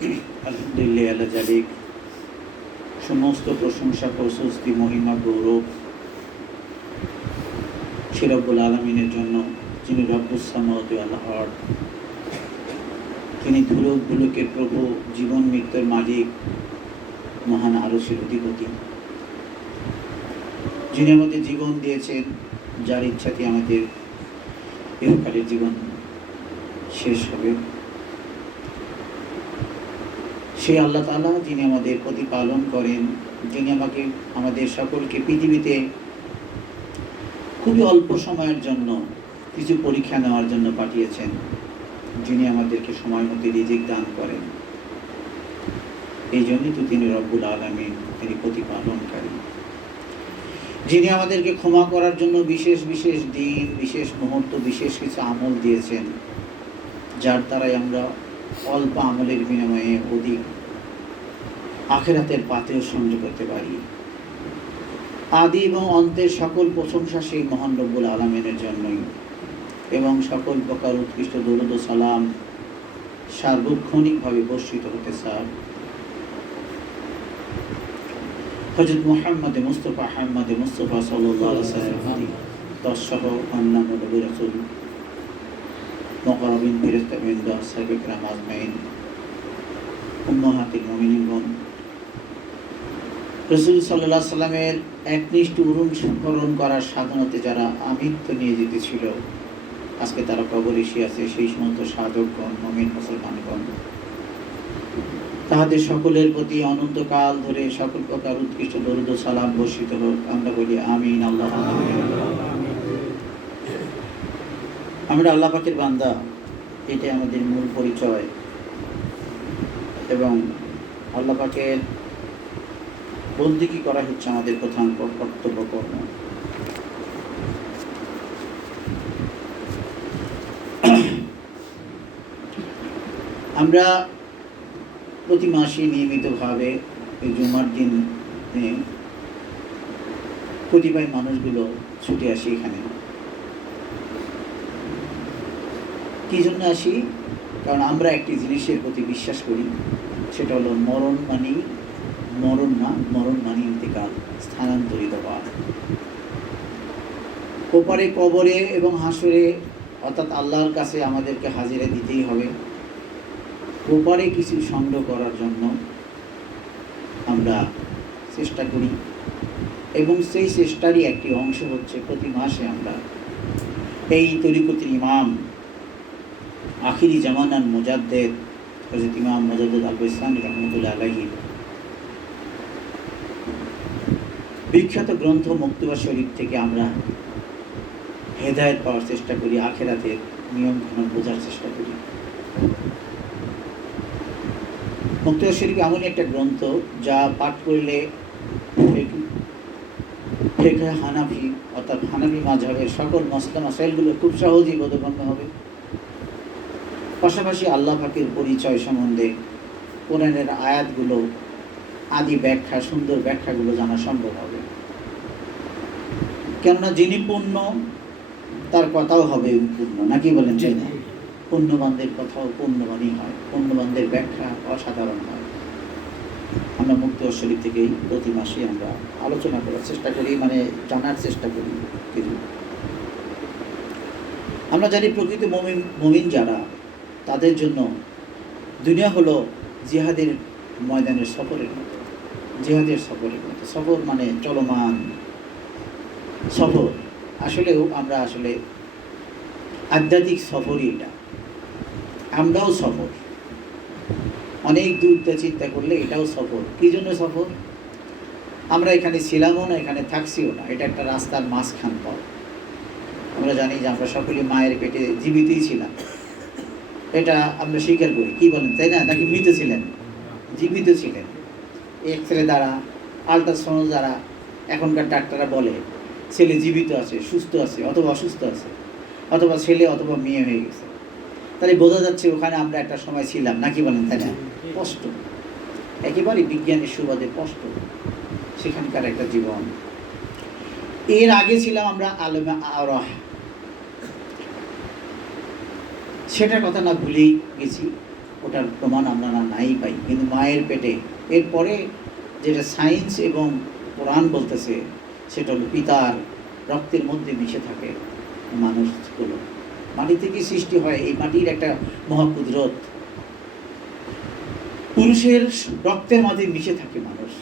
আলহামদুলিল্লাহ আল্লাহ জালিক সমস্ত প্রশংসা প্রশস্তি মহিমা গৌরব সে রব্বুল আলামিনের জন্য, যিনি রব্বুস সামাওয়াতি ওয়াল আরদ, তিনি ধুলোকের প্রভু, জীবন মৃত্যুর মালিক, মহান আরশের অধিপতি, যিনি আমাদের জীবন দিয়েছেন, যার ইচ্ছাতে আমাদের ইহকালের জীবন শেষ হবে। সেই আল্লাহ তাআলা যিনি আমাদের প্রতিপালন করেন, যিনি আমাদের সকলকে পৃথিবীতে খুবই অল্প সময়ের জন্য কিছু পরীক্ষা নেওয়ার জন্য পাঠিয়েছেন, যিনি আমাদেরকে সময় মতো রিজিক দান করেন। এই জন্যই তো তিনি রব্বুল আলামিন, তিনি প্রতিপালনকারী, যিনি আমাদেরকে ক্ষমা করার জন্য বিশেষ বিশেষ দিন, বিশেষ মুহূর্ত, বিশেষ কিছু আমল দিয়েছেন, যার দ্বারাই আমরা অল্প আমলের বিনিময়ে অধিক আখিরাতের পাতেও সংযোগ করতে পারি। আদি এবং অন্তের সকল প্রশংসা সেই মহান রব্বুল আলামিনের জন্যই, এবং সকল প্রকার উৎকৃষ্ট দরুদ ও সালাম সার্বক্ষণিকভাবে বর্ষিত হতে চায় হযরত মুহাম্মদ মুস্তাফা সাল্লাল্লাহু আলাইহি ওয়াসাল্লাম তসহ অন্যান্য নবী রাসূল মুকাররবিন ফেরেশতাবৃন্দ সাহাবায়ে কেরাম আজমাইন উম্মাহাতুল মুমিনিনগণ, রাসূল সাল্লাল্লাহু আলাইহি সাল্লামের একনিষ্ঠ অনুসরণ করার সাধনাতে যারা আমৃত্য নিয়োজিত ছিল, আজকে তারা কবরে আছে, সেই সমস্ত সাধকগণ, মুমিন মুসলমানগণ, তাহাদের সকলের প্রতি অনন্তকাল ধরে সকল প্রকার উৎকৃষ্ট দরুদ ও সালাম বর্ষিত হোক। আমরা বলি আমিন। আল্লাহ আমরা আল্লাহ পাকের বান্দা, এটাই আমাদের মূল পরিচয়, এবং আল্লাহ পাকের বন্দেগী করা হচ্ছে আমাদের প্রধান কর্তব্য কর্ম। আমরা প্রতি মাসে নিয়মিতভাবে এই জুমার দিন কতিপয় মানুষগুলো ছুটে আসি এখানে। কি জন্য আসি? কারণ আমরা একটি জিনিসের প্রতি বিশ্বাস করি, সেটা হলো মরণ মানি ইন্তেকাল, স্থানান্তরিত হওয়া। ওপারে কবরে এবং হাসরে, অর্থাৎ আল্লাহর কাছে আমাদেরকে হাজিরা দিতেই হবে। ওপারে কিছু সংগ্রহ করার জন্য আমরা চেষ্টা করি, এবং সেই চেষ্টারই একটি অংশ হচ্ছে প্রতি মাসে আমরা এই তরিকতের ইমাম, আখিরি জামানার মুজাদ্দেদ হযরত ইমাম মুজাদ্দেদ আল বাইসানি রাহমাতুল্লাহ আলাইহি বিখ্যাত গ্রন্থ মকতুবা শরীফ থেকে আমরা হেদায়েত পাওয়ার চেষ্টা করি, আখিরাতের নিয়ম কানুন বোঝার চেষ্টা করি। মকতুবা শরীফ এমন একটা গ্রন্থ যা পাঠ করলে ফিকহ হানাফি, অর্থাৎ হানাফি মাযহাবের সকল মাসলা মাসাইলগুলো খুব সহজেই বোধগম্য হবে। পাশাপাশি আল্লাহ পাকের পরিচয় সম্বন্ধে কোরআনের আয়াতগুলো আদি ব্যাখ্যা, সুন্দর ব্যাখ্যাগুলো জানা সম্ভব হবে। কেননা যিনি পূর্ণ, তার কথাও হবে পূর্ণ, নাকি বলেন? তাই না? পূর্ণবানদের কথাও পূর্ণবানই হয়, পূর্ণবানদের ব্যাখ্যা অসাধারণ হয়। আমরা মুক্তবা শরীফ থেকেই প্রতি মাসে আমরা আলোচনা করার চেষ্টা করি, মানে জানার চেষ্টা করি। আমরা জানি প্রকৃত মুমিন যারা, তাদের জন্য দুনিয়া হলো জিহাদের ময়দানের সফরের মতো, জিহাদের সফরের মতো। সফর মানে চলমান সফর। আসলেও আমরা আধ্যাত্মিক সফরই এটা। আমরাও সফর, অনেক দূর চিন্তা করলে এটাও সফর। কী জন্য সফর? আমরা এখানে ছিলামও না, এখানে থাকছিও না, এটা একটা রাস্তার মাঝখান পথ। আমরা জানি যে আমরা সকলে মায়ের পেটে জীবিতই ছিলাম, এটা আমরা স্বীকার করি। কি বলেন, তাই না? নাকি মৃত ছিলেন? জীবিত ছিলেন। এক্সরে দ্বারা, আলট্রাসাউন্ড দ্বারা এখনকার ডাক্তাররা বলে ছেলে জীবিত আছে, সুস্থ আছে, অথবা অসুস্থ আছে, অথবা ছেলে অথবা মেয়ে হয়ে গেছে। তাহলে বোঝা যাচ্ছে ওখানে আমরা একটা সময় ছিলাম, নাকি বলেন? তাই না? কষ্ট, একেবারে বিজ্ঞানের সুবাদে কষ্ট, সেখানকার একটা জীবন। এর আগে ছিলাম আমরা আলেমে আরওয়াহ, সেটার কথা না ভুলেই গেছি। ওটার প্রমাণ আমরা নাই পাই, কিন্তু মায়ের পেটে এরপরে যেটা সায়েন্স এবং কোরআন বলতেছে সেটা হলো পিতার রক্তের মধ্যে মিশে থাকে মানুষগুলো। মাটি থেকে সৃষ্টি হয়, এই মাটির একটা মহাকুদরত। পুরুষের রক্তের মধ্যে মিশে থাকে মানুষ,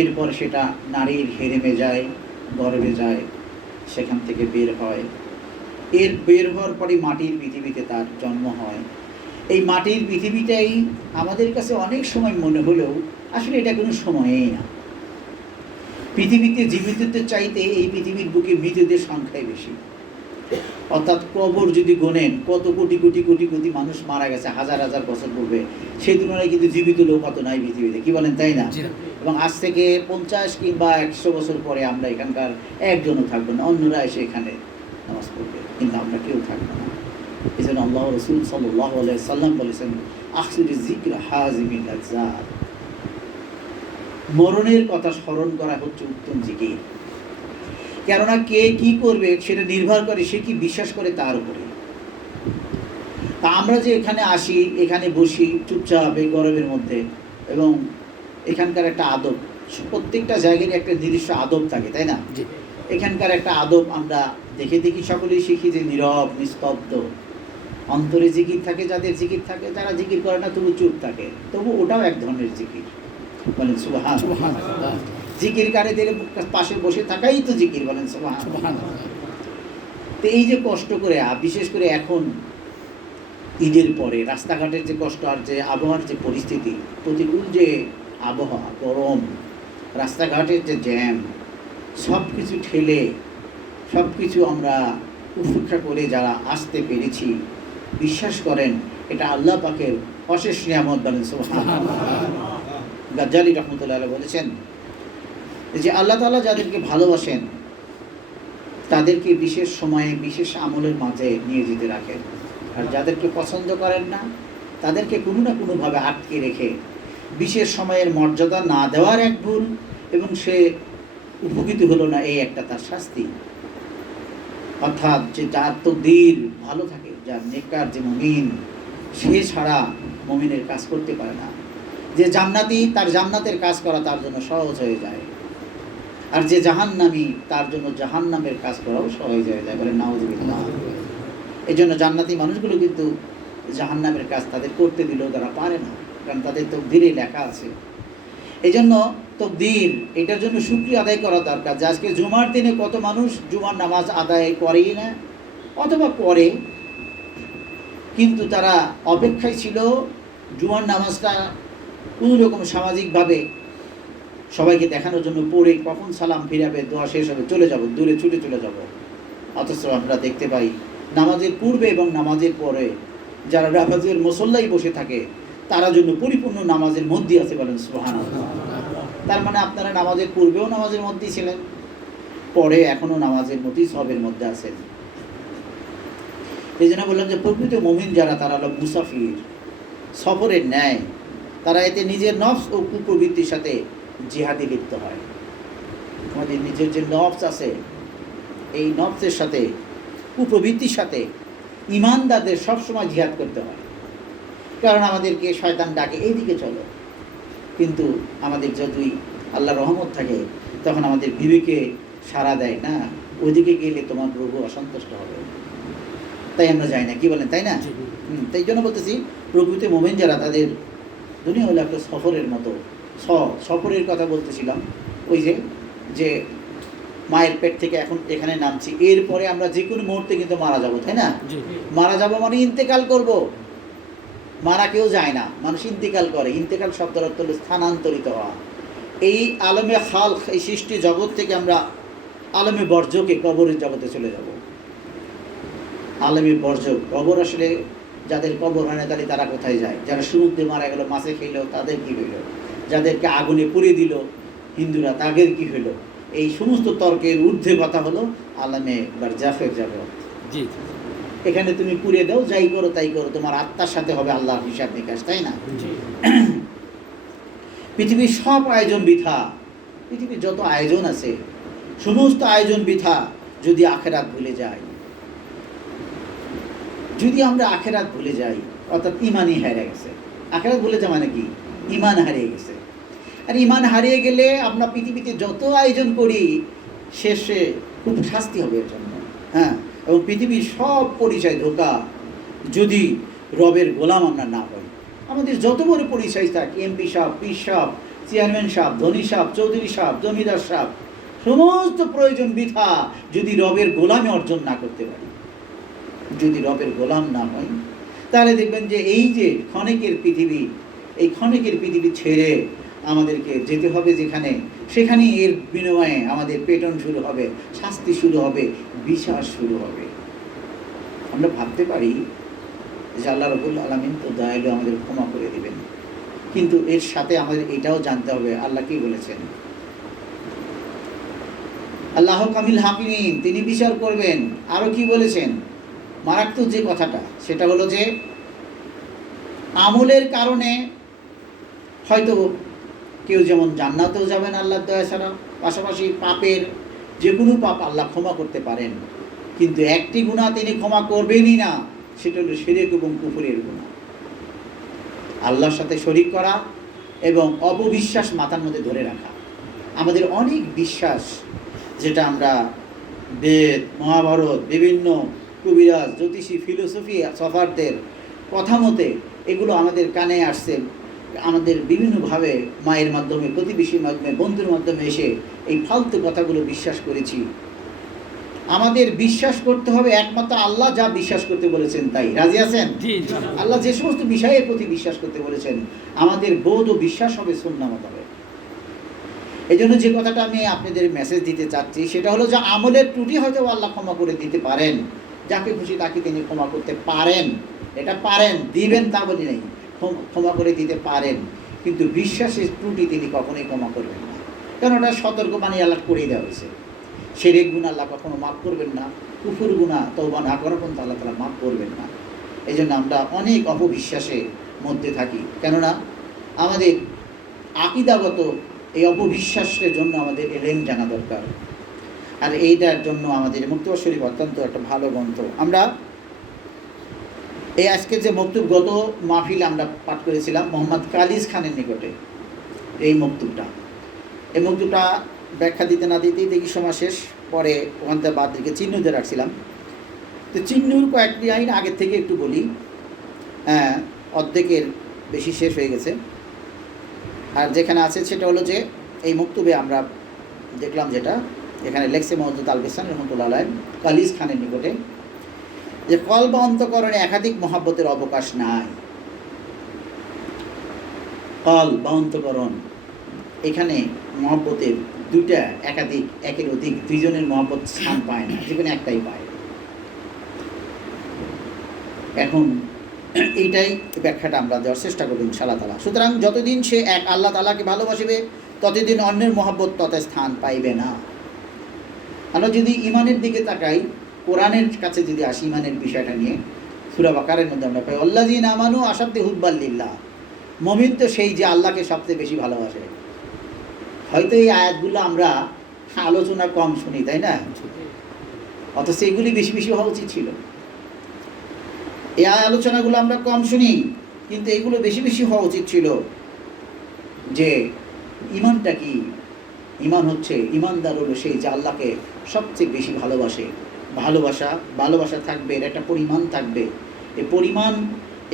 এরপর সেটা নারীর হেরেমে যায়, গর্ভে যায়, সেখান থেকে বের হয়। এর বের হওয়ার পরে মাটির পৃথিবীতে তার জন্ম হয়। এই মাটির পৃথিবীটাই আমাদের কাছে অনেক সময় মনে হলেও আসলে এটা কোনো সময়ই না। পৃথিবীতে জীবিতদের চাইতে এই পৃথিবীর বুকে মৃতদের সংখ্যাই বেশি। অর্থাৎ কবর যদি গোনেন কত কোটি কোটি কোটি কোটি মানুষ মারা গেছে হাজার হাজার বছর পূর্বে, সেই তুলনায় কিন্তু জীবিত লোক অত নাই পৃথিবীতে, কি বলেন তাই না? এবং আজ থেকে 50 কিংবা 100 বছর পরে আমরা এখানকার একজনও থাকবো না, অন্যরা এসে এখানে নামাজ পড়বে, কিন্তু আমরা কেউ থাকবো না। এই জন্য আল্লাহ রসুল সাল্লাল্লাহু আলাইহি সাল্লাম বলেছেন, আখসির যিকর হাযিমিল লাযযাত, মরণের কথা স্মরণ করা হচ্ছে উত্তম জিকির। কেননা কে কি করবে সেটা নির্ভর করে সে কি বিশ্বাস করে তার উপরে। তা আমরা যে এখানে আসি, এখানে বসি চুপচাপ এই গরমের মধ্যে, এবং এখানকার একটা আদব, প্রত্যেকটা জায়গায় একটা নির্দিষ্ট আদব থাকে, তাই না? এখানকার একটা আদব আমরা দেখে দেখি সকলেই শিখি যে নীরব নিস্তব্ধ, অন্তরে জিকির থাকে, যাদের জিকির থাকে, যারা জিকির করে না তবু চুপ থাকে, তবু ওটাও এক ধরনের জিকির। বলেন সুবহানাল্লাহ। জিকিরকারীদের পাশে বসে থাকাই তো জিকির, বলেন সুবহানাল্লাহ। তো এই যে কষ্ট করে, বিশেষ করে এখন ঈদের পরে রাস্তাঘাটের যে কষ্ট, আর যে আবহাওয়ার যে পরিস্থিতি, প্রতিকূল যে আবহাওয়া, গরম, রাস্তাঘাটের যে জ্যাম, সব কিছু ঠেলে সব কিছু আমরা উপেক্ষা করে যারা আসতে পেরেছি, বিশ্বাস করেন এটা আল্লাহ পাকের অশেষ নিয়ামত, বলেন সুবহানাল্লাহ। গাজ্জালী রহমতুল্লাহ আলাইহি বলেছেন যে আল্লাহ তাআলা যাদেরকে ভালোবাসেন তাদেরকে বিশেষ সময়ে বিশেষ আমলের মাঝে নিয়ে যেতে রাখেন, আর যাদেরকে পছন্দ করেন না তাদেরকে কোনো না কোনোভাবে আটকে রেখে বিশেষ সময়ের মর্যাদা না দেওয়ার এক ভুল, এবং সে উপকৃত হলো না, এই একটা তার শাস্তি। অর্থাৎ যে যার তকদীর ভালো থাকে, যার নেককার, যে মুমিন, সে ছাড়া মুমিনের কাজ করতে পারে না। যে জান্নাতি, তার জান্নাতের কাজ করা তার জন্য সহজ হয়ে যায়, আর যে জাহান্নামী তার জন্য জাহান্নামের কাজ করাও সহজ হয়ে যায়, বলে নাউযুবিল্লাহ। এই জন্য জান্নাতি মানুষগুলো কিন্তু জাহান্নামের কাজ তাদের করতে দিলেও তারা পারে না, কারণ তাদের তকদীরে লেখা আছে। এই জন্য তকদীর, এটার জন্য শুকরিয়া আদায় করা দরকার। যে আজকে জুমার দিনে কত মানুষ জুমার নামাজ আদায় করেই না, অথবা করে কিন্তু তারা অপেক্ষায় ছিল জুমার নামাজটা কোনো রকম সামাজিকভাবে সবাইকে দেখানোর জন্য পড়ে কখন সালাম ফিরাবে, দোয়া শেষ হবে, চলে যাব, দূরে ছুটে চলে যাব। অথচ আমরা দেখতে পাই নামাজের পূর্বে এবং নামাজের পরে যারা নামাজের মুসল্লায় বসে থাকে তারা জন্য পরিপূর্ণ নামাজের মধ্যে আছে, বলেন সুবহানাল্লাহ। তার মানে আপনারা নামাজের পূর্বেও নামাজের মধ্যেই ছিলেন, পরে এখনও নামাজের মধ্যেই, সবের মধ্যে আছেন। এই জন্য বললাম যে প্রকৃত মুমিন যারা, তারা হলো মুসাফির, সফরের ন্যায়। তারা এতে নিজের নফস ও কুপ্রবৃত্তির সাথে জিহাদে লিপ্ত হয়। আমাদের নিজের যে নফস আছে, এই নফসের সাথে, কুপ্রবৃত্তির সাথে ইমানদারদের সবসময় জিহাদ করতে হয়। কারণ আমাদেরকে শয়তান ডাকে এইদিকে চলো, কিন্তু আমাদের যতই আল্লাহর রহমত থাকে তখন আমাদের বিবেকে সাড়া দেয় না, ওইদিকে গেলে তোমার প্রভু অসন্তুষ্ট হবে, তাই আমরা যাই না, কি বলেন তাই না? তাই জন্য বলতেছি প্রকৃত মুমিন যারা, তাদের দুনিয়া হলো একটা সফরের মতো। সফরের কথা বলতেছিলাম, ওই যে মায়ের পেট থেকে এখন এখানে নামছি, এরপরে আমরা যে কোনো মুহূর্তে কিন্তু মারা যাব, তাই না? মারা যাব মানে ইন্তেকাল করব। মারা কেউ যায় না, মানুষ ইন্তেকাল করে। ইন্তেকাল শব্দের অর্থ হলো স্থানান্তরিত হওয়া। এই আলমে খালক, এই সৃষ্টি জগৎ থেকে আমরা আলমে বর্জকে কবরের জগতে চলে যাব। আলমে বর্জ, কবর আসলে যাদের কবর হয় না তারা কোথায় যায়? যারা সমুদ্রে মারা গেল, মাছে খেলো, তাদের কি হইল? যাদেরকে আগুনে পুড়িয়ে দিল হিন্দুরা, তাদের কি হইল? এই সমস্ত তর্কের ঊর্ধ্বে কথা হলো আলমে বারজাখের জগৎ। এখানে তুমি পুড়িয়ে দাও, যাই করো তাই করো, তোমার আত্মার সাথে হবে আল্লাহর হিসাব নিকাশ, তাই না? পৃথিবীর সব আয়োজন বৃথা। পৃথিবীর যত আয়োজন আছে সমস্ত আয়োজন বৃথা যদি আখেরাত ভুলে যাই। যদি আমরা আখেরাত ভুলে যাই অর্থাৎ ইমানই হারিয়ে গেছে। আখিরাত বলে যে মানে কি, ইমান হারিয়ে গেছে। আর ইমান হারিয়ে গেলে আমরা পৃথিবীতে যত আয়োজন করি শেষে খুব শাস্তি হবে এর জন্য। হ্যাঁ, এবং পৃথিবীর সব পরিচয় ধোকা যদি রবের গোলাম আমরা না হই। আমাদের যত বড় পরিচয় থাক, এমপি সাহেব, পীর সাহেব, চেয়ারম্যান সাহেব, ধনী সাহেব, চৌধুরী সাহেব, জমিদার সাহেব, সমস্ত প্রয়োজন বৃথা যদি রবের গোলামে অর্জন না করতে পারি, যদি রবের গোলাম না হই, তাহলে দেখবেন যে এই যে ক্ষণিকের পৃথিবী, এই ক্ষণিকের পৃথিবী ছেড়ে আমাদেরকে যেতে হবে যেখানে, সেখানেই এর বিনিময়ে আমাদের পেটন শুরু হবে, শাস্তি শুরু হবে, বিচার শুরু হবে। আমরা ভাবতে পারি যে আল্লাহ রাব্বুল আলামিন তো দয়ালু, আমাদের ক্ষমা করে দিবেন, কিন্তু এর সাথে আমাদের এটাও জানতে হবে আল্লাহ কি বলেছেন। আল্লাহ কামিল হাকিমিন, তিনি বিচার করবেন। আরও কি বলেছেন মারাত্মক যে কথাটা, সেটা হলো যে আমলের কারণে হয়তো কেউ যেমন জান্নাতেও যাবেন আল্লাহর দয়া ছাড়া, পাশাপাশি পাপের যে কোনো পাপ আল্লাহ ক্ষমা করতে পারেন, কিন্তু একটি গুনাহ তিনি ক্ষমা করবেনই না, সেটা হলো শিরক এবং কুফরের গুনাহ। আল্লাহর সাথে শরিক করা এবং অপবিশ্বাস মাথার মধ্যে ধরে রাখা। আমাদের অনেক বিশ্বাস, যেটা আমরা বেদ, মহাভারত, বিভিন্ন কবিরাজ, জ্যোতিষী, ফিলোসফি সফারদের কথা মতে এগুলো আমাদের কানে আসছে, আমাদের বিভিন্নভাবে মায়ের মাধ্যমে, প্রতিবেশীর মাধ্যমে, বন্ধুর মাধ্যমে এসে এই ফালতু কথাগুলো বিশ্বাস করেছি। আমাদের বিশ্বাস করতে হবে একমাত্র আল্লাহ যা বিশ্বাস করতে বলেছেন তাই। রাজি আছেন? আল্লাহ যে সমস্ত বিষয়ের প্রতি বিশ্বাস করতে বলেছেন, আমাদের বোধ ও বিশ্বাস হবে সুন্নাহ মোতাবেক। এই জন্য যে কথাটা আমি আপনাদের মেসেজ দিতে চাচ্ছি সেটা হলো যে আমলের ত্রুটি হয়তো আল্লাহ ক্ষমা করে দিতে পারেন, যাকে খুশি তাকে তিনি ক্ষমা করতে পারেন, এটা পারেন, দিবেন তা বলি নেই, ক্ষমা করে দিতে পারেন, কিন্তু বিশ্বাসের ত্রুটি তিনি কখনোই ক্ষমা করবেন না, কারণ ওটা সতর্কবাণী আল্লাহ করেই দেওয়া হয়েছে। শিরক গুনাহ আল্লাহ কখনো মাফ করবেন না, কুফর গুনাহ তওবা না করা পর্যন্ত আল্লাহ তাআলা মাফ করবেন না। এই জন্য আমরা অনেক অপবিশ্বাসের মধ্যে থাকি, কেননা আমাদের আকীদাগত এই অপবিশ্বাসের জন্য আমাদের এলেম জানা দরকার। আর এইটার জন্য আমাদের মুক্তবা শরীফ অত্যন্ত একটা ভালো গ্রন্থ। আমরা এই আজকে যে মকতুব গত মাহফিল আমরা পাঠ করেছিলাম মোহাম্মদ কালিজ খানের নিকটে, এই মকতুবটা ব্যাখ্যা দিতে না দিতেই দেখি সময় শেষ, পরে ওখান থেকে বাদ দিকে চিহ্ন দিয়ে রাখছিলাম। তো চিহ্নুর কয়েকটি আইন আগের থেকে একটু বলি, অর্ধেকের বেশি শেষ হয়ে গেছে। আর যেখানে আছে সেটা হলো যে এই মকতুবে আমরা দেখলাম যেটা এখানে লেখছে মওদুদ আল বিসান রহমতুল্লাহ আলাইহি কালিজ খানের নিকটে, যে কলব অন্তঃকরণে একাধিক মহব্বতের অবকাশ নাই। কল বা অন্তঃকরণ, এখানে মহব্বতের দুইটা, একাধিক, একের অধিক, দুইজনের মহব্বত স্থান পায় না, যেখানে একটাই পায়। এখন এইটাই ব্যাখ্যাটা আমরা দেওয়ার চেষ্টা করব ইনশাআল্লাহ তাআলা। সুতরাং যতদিন সে এক আল্লাহ তাআলাকে ভালোবাসিবে ততদিন অন্যের মহব্বত তত স্থান পাইবে না। আমরা যদি ইমানের দিকে তাকাই, কোরআনের কাছে যদি আসি ইমানের বিষয়টা নিয়ে, সূরা বাকারার মধ্যে আমরা পাই আল্লাযীনা আমানু আশাদ্দু হুব্বাল লিল্লাহ, মুমিন তো সেই যে আল্লাহকে সবচেয়ে বেশি ভালোবাসে। হয়তো এই আয়াতগুলো আমরা আলোচনা কম শুনি, তাই না? অথচ এগুলি বেশি বেশি হওয়া উচিত ছিল। এই আলোচনাগুলো আমরা কম শুনি, কিন্তু এগুলো বেশি বেশি হওয়া উচিত ছিল। যে ইমানটা কি? ইমান হচ্ছে, ইমানদার হলো সেই যে আল্লাহকে সবচেয়ে বেশি ভালোবাসে। ভালোবাসা থাকবে, এর একটা পরিমাণ থাকবে।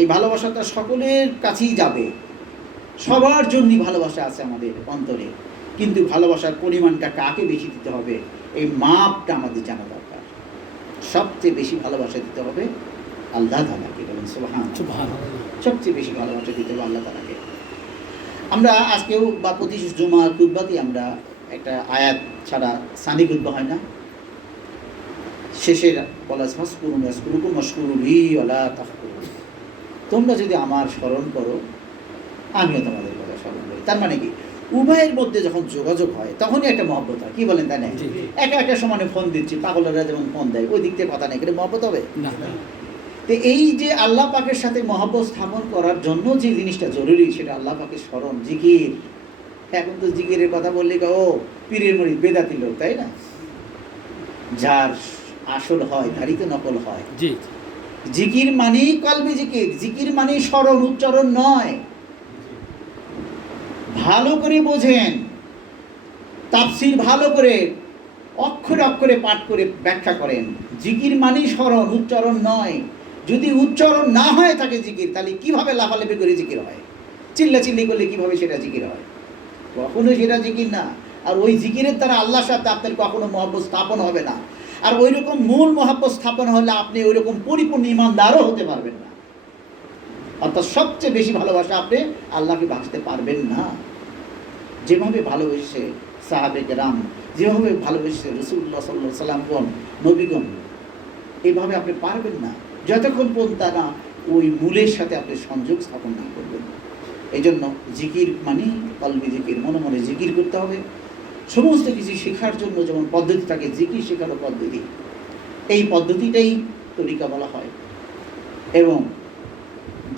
এই ভালোবাসাটা সকলের কাছেই যাবে, সবার জন্যই ভালোবাসা আছে আমাদের অন্তরে, কিন্তু ভালোবাসার পরিমাণটা কাকে বেশি দিতে হবে, এই মাপটা আমাদের জানা দরকার। সবচেয়ে বেশি ভালোবাসা দিতে হবে আল্লাহ তাআলাকে, বলেন সুবহানাল্লাহ। সবচেয়ে বেশি ভালোবাসা দিতে হবে আল্লাহ তাআলাকে। আমরা আজকেও বা প্রতি জুমার খুতবাতেই আমরা একটা আয়াত ছাড়া সানি খুতবা হয় না, শেষের বলা তোমরা যদি আমার স্মরণ করো আমিও তোমাদের কথা স্মরণ করি। তার মানে কি, উভয়ের মধ্যে যখন যোগাযোগ হয় তখনই একটা মহব্বত হয়। কি বলেন, তাই না? একটা সমানে ফোন দিচ্ছি, পাগলেরা যেমন ফোন দেয়, ওই দিক থেকে কথা নেই, এটা মহব্বত হবে না। তো এই যে আল্লাহ পাকের সাথে মহব্বত স্থাপন করার জন্য যে জিনিসটা জরুরি, সেটা আল্লাহ পাকের স্মরণ, জিকির। এখন তো জিকিরের কথা বললে ও পীরের মরিদ বেদাতি লোক, তাই না? যার আসল হয় তারই তো নকল হয়। জিকির মানেই কলবে জিকির, জিকির মানেই স্মরণ উচ্চারণ নয়। ভালো করে বোঝেন, তাফসীর ভালো করে অক্ষরে অক্ষরে পাঠ করে ব্যাখ্যা করেন। জিকির মানেই স্মরণ উচ্চারণ নয়। যদি উচ্চারণ না হয় থাকে জিকির, তাহলে কিভাবে লাফালাফি করে জিকির হয়, চিল্লাচিল্লি করলে কিভাবে সেটা জিকির হয়? কখনো সেটা জিকির না। আর ওই জিকিরের দ্বারা আল্লাহর সাথে আপনার কখনো মহব্বত স্থাপন হবে না। আর ওই রকম মূল মহব্বত স্থাপন হলে আপনি ওই রকম পরিপূর্ণ ঈমানদারও হতে পারবেন না। অর্থাৎ সবচেয়ে বেশি ভালোবাসা আপনি আল্লাহকে বাঁচতে পারবেন না। যেভাবে ভালোবেসে সাহাবে কেরাম, যেভাবে ভালোবেসে রাসূলুল্লাহ সাল্লাল্লাহু আলাইহি ওয়াসাল্লামগণ, নবীগণ, এইভাবে আপনি পারবেন না যতক্ষণ পর্যন্ত না ওই মূলের সাথে আপনি সংযোগ স্থাপন না করবেন। এই জন্য জিকির মানে কলবি জিকির, মনে মনে জিকির করতে হবে। সমস্ত কিছু শেখার জন্য যেমন পদ্ধতি থাকে, জিকির শেখারও পদ্ধতি, এই পদ্ধতিটাই তরিকা বলা হয়। এবং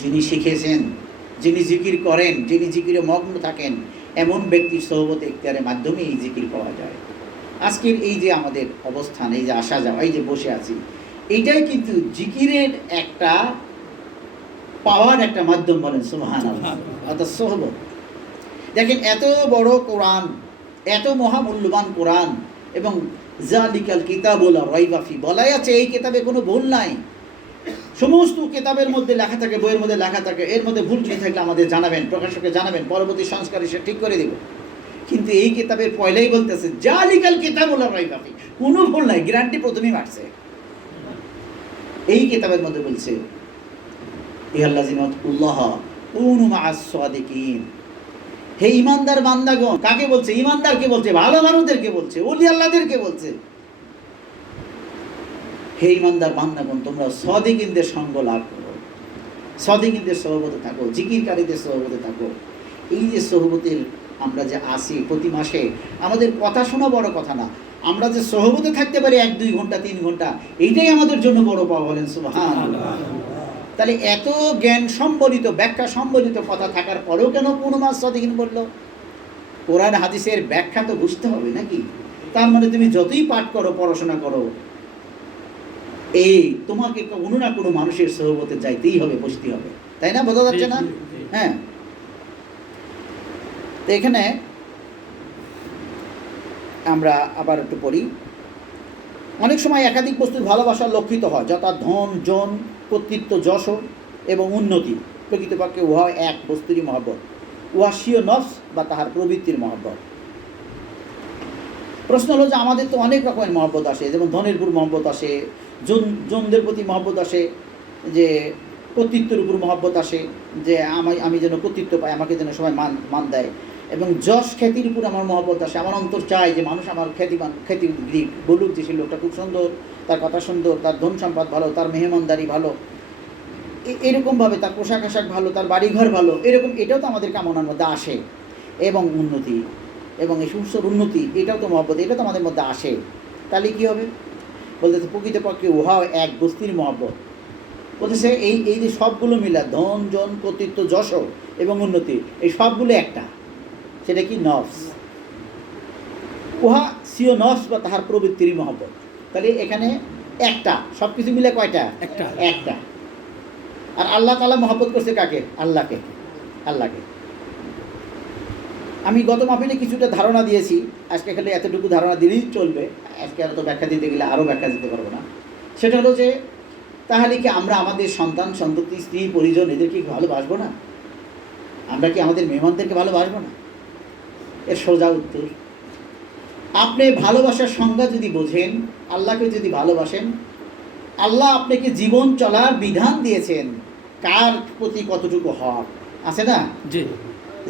যিনি শিখেছেন, যিনি জিকির করেন, যিনি জিকিরে মগ্ন থাকেন, এমন ব্যক্তির সোহবতে ইখতিয়ারের মাধ্যমে এই জিকির পাওয়া যায়। আজকের এই যে আমাদের অবস্থান, এই যে আসা যাওয়া, এই যে বসে আছি, এইটাই কিন্তু জিকিরের একটা পাওয়ার একটা মাধ্যম। বলেন সুবহানাল্লাহ। অর্থাৎ সোহবত। দেখেন এত বড় কোরআন, এত মহামূল্যবান কোরআন, এবং জালিকাল কিতাবুল রাইবা ফি, বলাই আছে এই কিতাবে কোনো ভুল নাই। সমস্ত কিতাবের মধ্যে লেখা থাকে, বইয়ের মধ্যে লেখা থাকে, এর মধ্যে ভুল ত্রুটি থাকলে আমাদের জানাবেন, প্রকাশককে জানাবেন, পরবর্তী সংস্কারে সে ঠিক করে দেব। কিন্তু এই কিতাবের পয়লাই বলতেছে জালিকাল কিতাবুল রাইবা ফি, কোনো ভুল নাই, গ্যারান্টি প্রথমেই মারছে। এই কিতাবের মধ্যে বলছে ইহাল্লাযিমাতুল্লাহ কুনু মা'আস সাদিকিন, হে ঈমানদার বান্দাগণ। কাকে বলছে? ঈমানদারকে বলছে, ভালো মানুষদেরকে বলছে, ওলি আল্লাহদেরকে বলছে। হে ঈমানদার বান্দাগণ, তোমরা সাদিকিনদের সঙ্গ লাভ করো, সাদিকিনদের সোহবতে থাকো, জিকিরকারীদের সোহবতে থাকো। এই যে সোহবতের আমরা যে আসি প্রতি মাসে, আমাদের কথা শোনা বড় কথা না, আমরা যে সোহবতে থাকতে পারি 1-2 ঘন্টা 3 ঘন্টা, এইটাই আমাদের জন্য বড় পাওয়া। বলেন সুবহানাল্লাহ। তাহলে এত জ্ঞান সম্বলিত, ব্যাখ্যা সম্বলিত কথা থাকার পরেও কেন কোনো মাস সাদিকিন বলল? কোরআন হাদিসের ব্যাখ্যা তো বুঝতে হবে নাকি? তার মানে তুমি যতই পাঠ করো, পড়াশোনা করো, এই তোমাকে কোনো না কোনো মানুষের সোহবতে যাইতেই হবে, বসতেই হবে, তাই না? বোঝা যাচ্ছে না? হ্যাঁ। তো এখানে আমরা আবার একটু পড়ি। অনেক সময় একাধিক বস্তুর ভালোবাসা লক্ষিত হয়, যথা ধন, জন, কর্তৃত্ব, যশ এবং উন্নতি। প্রকৃতপক্ষে উহা এক বস্তুরই মহব্বত, উহা স্বীয় নফস বা তাহার প্রবৃত্তির মহব্বত। প্রশ্ন হলো যে আমাদের তো অনেক রকমের মহব্বত আসে, যেমন ধনের উপর মহব্বত আসে, জনদের প্রতি মহব্বত আসে, যে কর্তৃত্বের উপর মহব্বত আসে, যে আমি যেন কর্তৃত্ব পাই, আমাকে যেন সবাই মান দেয়, এবং যশ খ্যাতির উপর আমার মহব্বত আসে। আমার অন্তর চায় যে মানুষ আমার খ্যাতি বলুক যে সে লোকটা খুব সুন্দর, তার কথা সুন্দর, তার ধন সম্পদ ভালো, তার মেহমানদারি ভালো, এরকমভাবে তার পোশাক আশাক ভালো, তার বাড়িঘর ভালো, এরকম এটাও তো আমাদের কামনার মধ্যে আসে। এবং উন্নতি, এবং এই সমস্ত উন্নতি, এটাও তো মহব্বত, এটা তো আমাদের মধ্যে আসে। তাহলে কী হবে? বলতেছে প্রকৃতপক্ষে উহা এক বস্তির মহব্বত। বলতেছে এই যে সবগুলো মিলা, ধন, জন, কর্তৃত্ব, যশ এবং উন্নতি, এই সবগুলো একটা, সেটা কি? নফস। উহা স্বীয় নফস বা তাহার প্রবৃত্তির মহব্বত। তাহলে এখানে একটা, সব কিছু মিলে কয়টা? একটা। আর আল্লাহ তাআলা মহব্বত করছে কাকে? আল্লাহকে। আমি গত মাহফিলে কিছুটা ধারণা দিয়েছি, আজকে খালি এতটুকু ধারণা দিলেই চলবে, আজকে আর তো ব্যাখ্যা দিতে গেলে আরও ব্যাখ্যা দিতে পারবো না। সেটা হলো যে তাহলে কি আমরা আমাদের সন্তান, সন্ততি, স্ত্রী, পরিজন, এদেরকে ভালোবাসবো না? আমরা কি আমাদের মেহমানদেরকে ভালোবাসবো না? এর সোজা উত্তর, আপনি ভালোবাসার সংজ্ঞা যদি বোঝেন, আল্লাহকে যদি ভালোবাসেন, আল্লাহ আপনাকে জীবন চলার বিধান দিয়েছেন, কার প্রতি কতটুকু হক আছে না?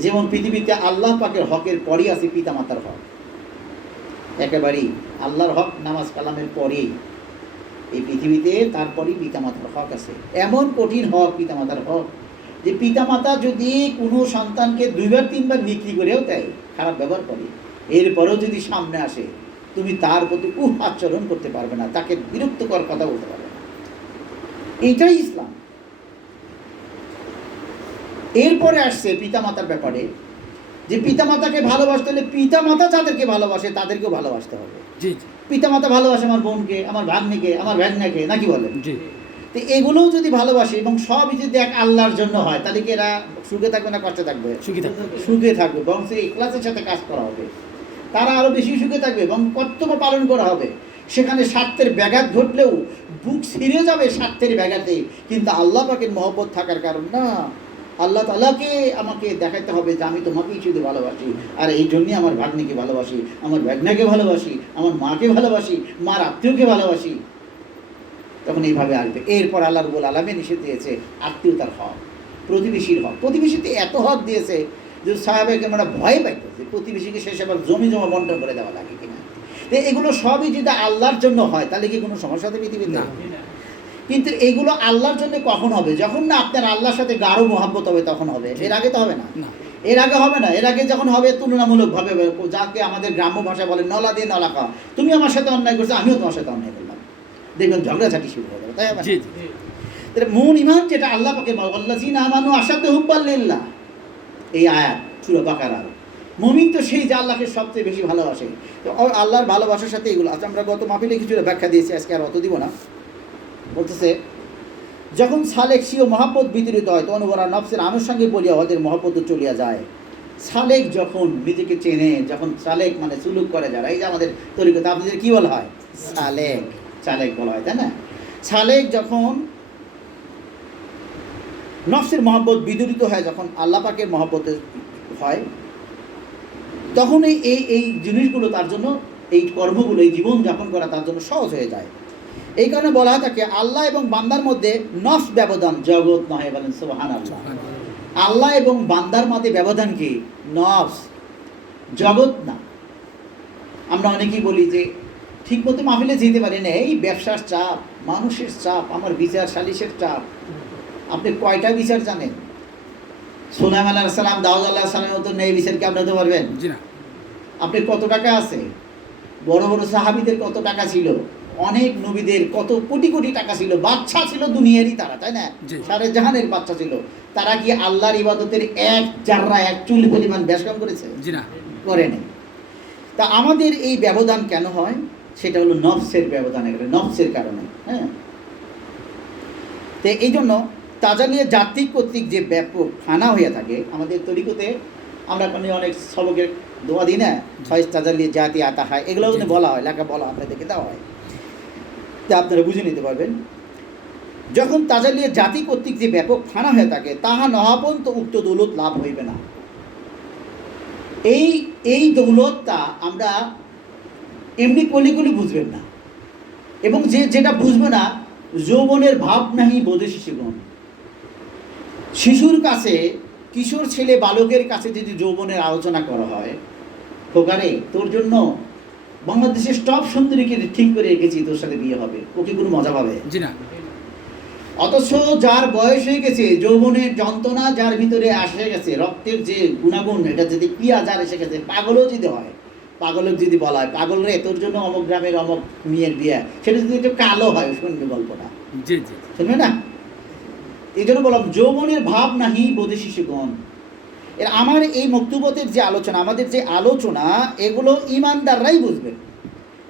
যেমন পৃথিবীতে আল্লাহ পাকের হকের পরই আছে পিতামাতার হক, একেবারেই আল্লাহর হক নামাজ কালামের পরেই এই পৃথিবীতে, তারপরেই পিতামাতার হক আছে। এমন কঠিন হক পিতামাতার হক যে পিতামাতা যদি কোনো সন্তানকে 2-3 বার বিক্রি করেও দেয়, খারাপ ব্যবহার করে, এরপরেও যদি সামনে আসে, তুমি তার প্রতি আচরণ করতে পারবে না, তাকে বিরক্তকর কথা বলতে পারবে না। এইটাই ইসলাম। এরপরে আসছে পিতামাতার ব্যাপারে, যে পিতামাতাকে ভালোবাসতে হলে পিতামাতা যাদেরকে ভালোবাসে তাদেরকেও ভালোবাসতে হবে। পিতামাতা ভালোবাসে আমার বোনকে, আমার ভাগ্নিকে, আমার ভাগ্নাকে, নাকি বলেন? তো এগুলোও যদি ভালোবাসে এবং সবই যদি এক আল্লাহর জন্য হয়, তাহলে কি এরা সুখে থাকবে না কষ্টে থাকবে? সুখে থাকবে, এবং সেই ইখলাসের সাথে কাজ করা হবে, তারা আরও বেশি সুখে থাকবে এবং কর্তব্য পালন করা হবে। সেখানে স্বার্থের ব্যাঘাত ঘটলেও বুক ছিঁড়ে যাবে স্বার্থের ব্যাঘাতে, কিন্তু আল্লাহ পাকের মহব্বত থাকার কারণ না, আল্লাহ তাআলাকে আমাকে দেখাতে হবে যে আমি তোমাকেই শুধু ভালোবাসি, আর এই জন্যই আমার ভাগ্নিকে ভালোবাসি, আমার ভাগ্নাকে ভালোবাসি, আমার মাকে ভালোবাসি, মার আত্মীয়কে ভালোবাসি। তখন এইভাবে আসবে। এরপর আল্লাহ রাব্বুল আলামিন নিষেধ দিয়েছে আত্মীয়তার হক, প্রতিবেশীর হক। প্রতিবেশীতে এত হক দিয়েছে যে সাহাবায়ে আমরা ভয় পাইতো যে প্রতিবেশীকে শেষে আবার জমি জমা বন্টন করে দেওয়া লাগে কিনা। তো এগুলো সবই যদি আল্লাহর জন্য হয় তাহলে কি কোনো সমস্যা হবে পৃথিবীতে? কিন্তু এগুলো আল্লাহর জন্য কখন হবে? যখন না আপনার আল্লাহর সাথে গাঢ় মহব্বত হবে তখন হবে, এর আগে তো হবে না। এর আগে হবে না। এর আগে যখন হবে তুলনামূলকভাবে, যাকে আমাদের গ্রাম্য ভাষায় বলে নলা দিয়ে নলা খাওয়া, তুমি আমার সাথে অন্যায় করছো, আমিও তোমার সাথে অন্যায় করলাম, দেখবেন ঝগড়াঝাটি শুরু হয়ে যাবে, তাই হবে না? মূল ইমান যেটা আল্লাহ পাকে ওয়াল্লাযীনা আমানু আশাদ্দু হুব্বান লিল্লাহ, এই আয়াত সূরা বাকারার। মুমিন তো সেই যে আল্লাহকে সবচেয়ে বেশি ভালোবাসে। তো আল্লাহর ভালোবাসার সাথে এগুলো আচ্ছা, আমরা গত মাহফিলে কিছুটা ব্যাখ্যা দিয়েছি, আজকে আর অত দিব না। বলতেছে যখন সালেক সিও মহাব্বত বিতরিত হয় তখন ওরা নফসের আনুষঙ্গিক বলিয়া ওদের মহাব্বত চলিয়া যায়। সালেক যখন নিজেকে চেনে, যখন সালেক মানে সুলুক করে যারা, এই যে আমাদের তরিকতে আপনাদের কী বলা হয়? সালেক, সালেক বলা হয়, তাই না? সালেক যখন নফসের মহাব্বত বিদরিত হয়, যখন আল্লাহ পাকের মহাব্বতে হয়, তখন এই জিনিসগুলো তার জন্য, এই কর্মগুলো, এই জীবনযাপন করা তার জন্য সহজ হয়ে যায়। এই কারণে বলা হয় থাকে আল্লাহ এবং বান্দার মধ্যে নফস ব্যবধান, জগৎ নহে। বলেন সুবহানাল্লাহ। আল্লাহ এবং বান্দার মধ্যে ব্যবধান কি? নফস, জগৎ না। আমরা অনেকেই বলি যে ঠিকমতো মাহফিলে যেতে পারি না, এই ব্যবসার চাপ, মানুষের চাপ, আমার বিচার সালিশের চাপ। আপনি কয়টা বিচার জানেন? সুলাইমান আলাইহিস সালাম, দাউদ আলাইহিস সালামের মতো নেই বিচার কি আপনি হতে পারবেন? আপনি কত টাকা আছে? বড় বড় সাহাবীদের কত টাকা ছিল? অনেক নবীদের কত কোটি কোটি টাকা ছিল, বাচ্চা ছিল দুনিয়ারই তারা, তাই না? সারে জাহানের বাচ্চা ছিল। তারা কি আল্লাহর ইবাদতের এক জাররা, এক চুল পরিমাণ ব্যাসকাম করেছে? করে নেই। তা আমাদের এই ব্যবধান কেন হয়? সেটা হলো নফসের ব্যবধান, এখানে নফসের কারণে। হ্যাঁ, তো এই জন্য তাজালিয়া জাতিক কর্তৃক যে ব্যাপক ফানা হয়ে থাকে আমাদের তরিকতে, আমরা অনেক সবকের দোয়া দিই না, ফয়েজ তাজালিয়া জাতি আতা হয়, এগুলো কিন্তু বলা হয়, লেখা বলা আপনাদেরকে দেওয়া হয়, তা আপনারা বুঝে নিতে পারবেন। যখন তাজালিয়া জাতি কর্তৃক যে ব্যাপক ফানা হয়ে থাকে, তাহা নহাপন তো উক্ত দৌলত লাভ হইবে না। এই দৌলতটা আমরা এমনি কলিগুলি বুঝবেন না, এবং যেটা বুঝবে না, যৌবনের ভাব নাহি বোধে শিশুগণ। শিশুর কাছে, কিশোর ছেলে বালকের কাছে যদি যৌবনের আলোচনা করা হয়, খোকারে তোর জন্য বাংলাদেশের টপ সুন্দরীকে ঠিক করে রেখেছি, তোর সাথে বিয়ে হবে, ওকে কোনো মজা পাবে? অথচ যার বয়স হয়ে গেছে, যৌবনের যন্ত্রণা যার ভিতরে আসে গেছে, রক্তের যে গুণাগুণ, এটা যদি ক্রিয়া যার এসে গেছে, পাগলও যদি হয়, পাগলের যদি বলা হয় পাগল রে তোর জন্য অমুক গ্রামের অমুক মেয়ের বিয়ে, সেটা যদি একটু কালো হয়, শুনবে গল্পটা, শুনবে না? এই জন্য বললাম যৌবনের ভাব নাহি বোধে শিশুগণ। এর আমার এই বক্তব্যের যে আলোচনা, আমাদের যে আলোচনা, এগুলো ইমানদাররাই বুঝবেন,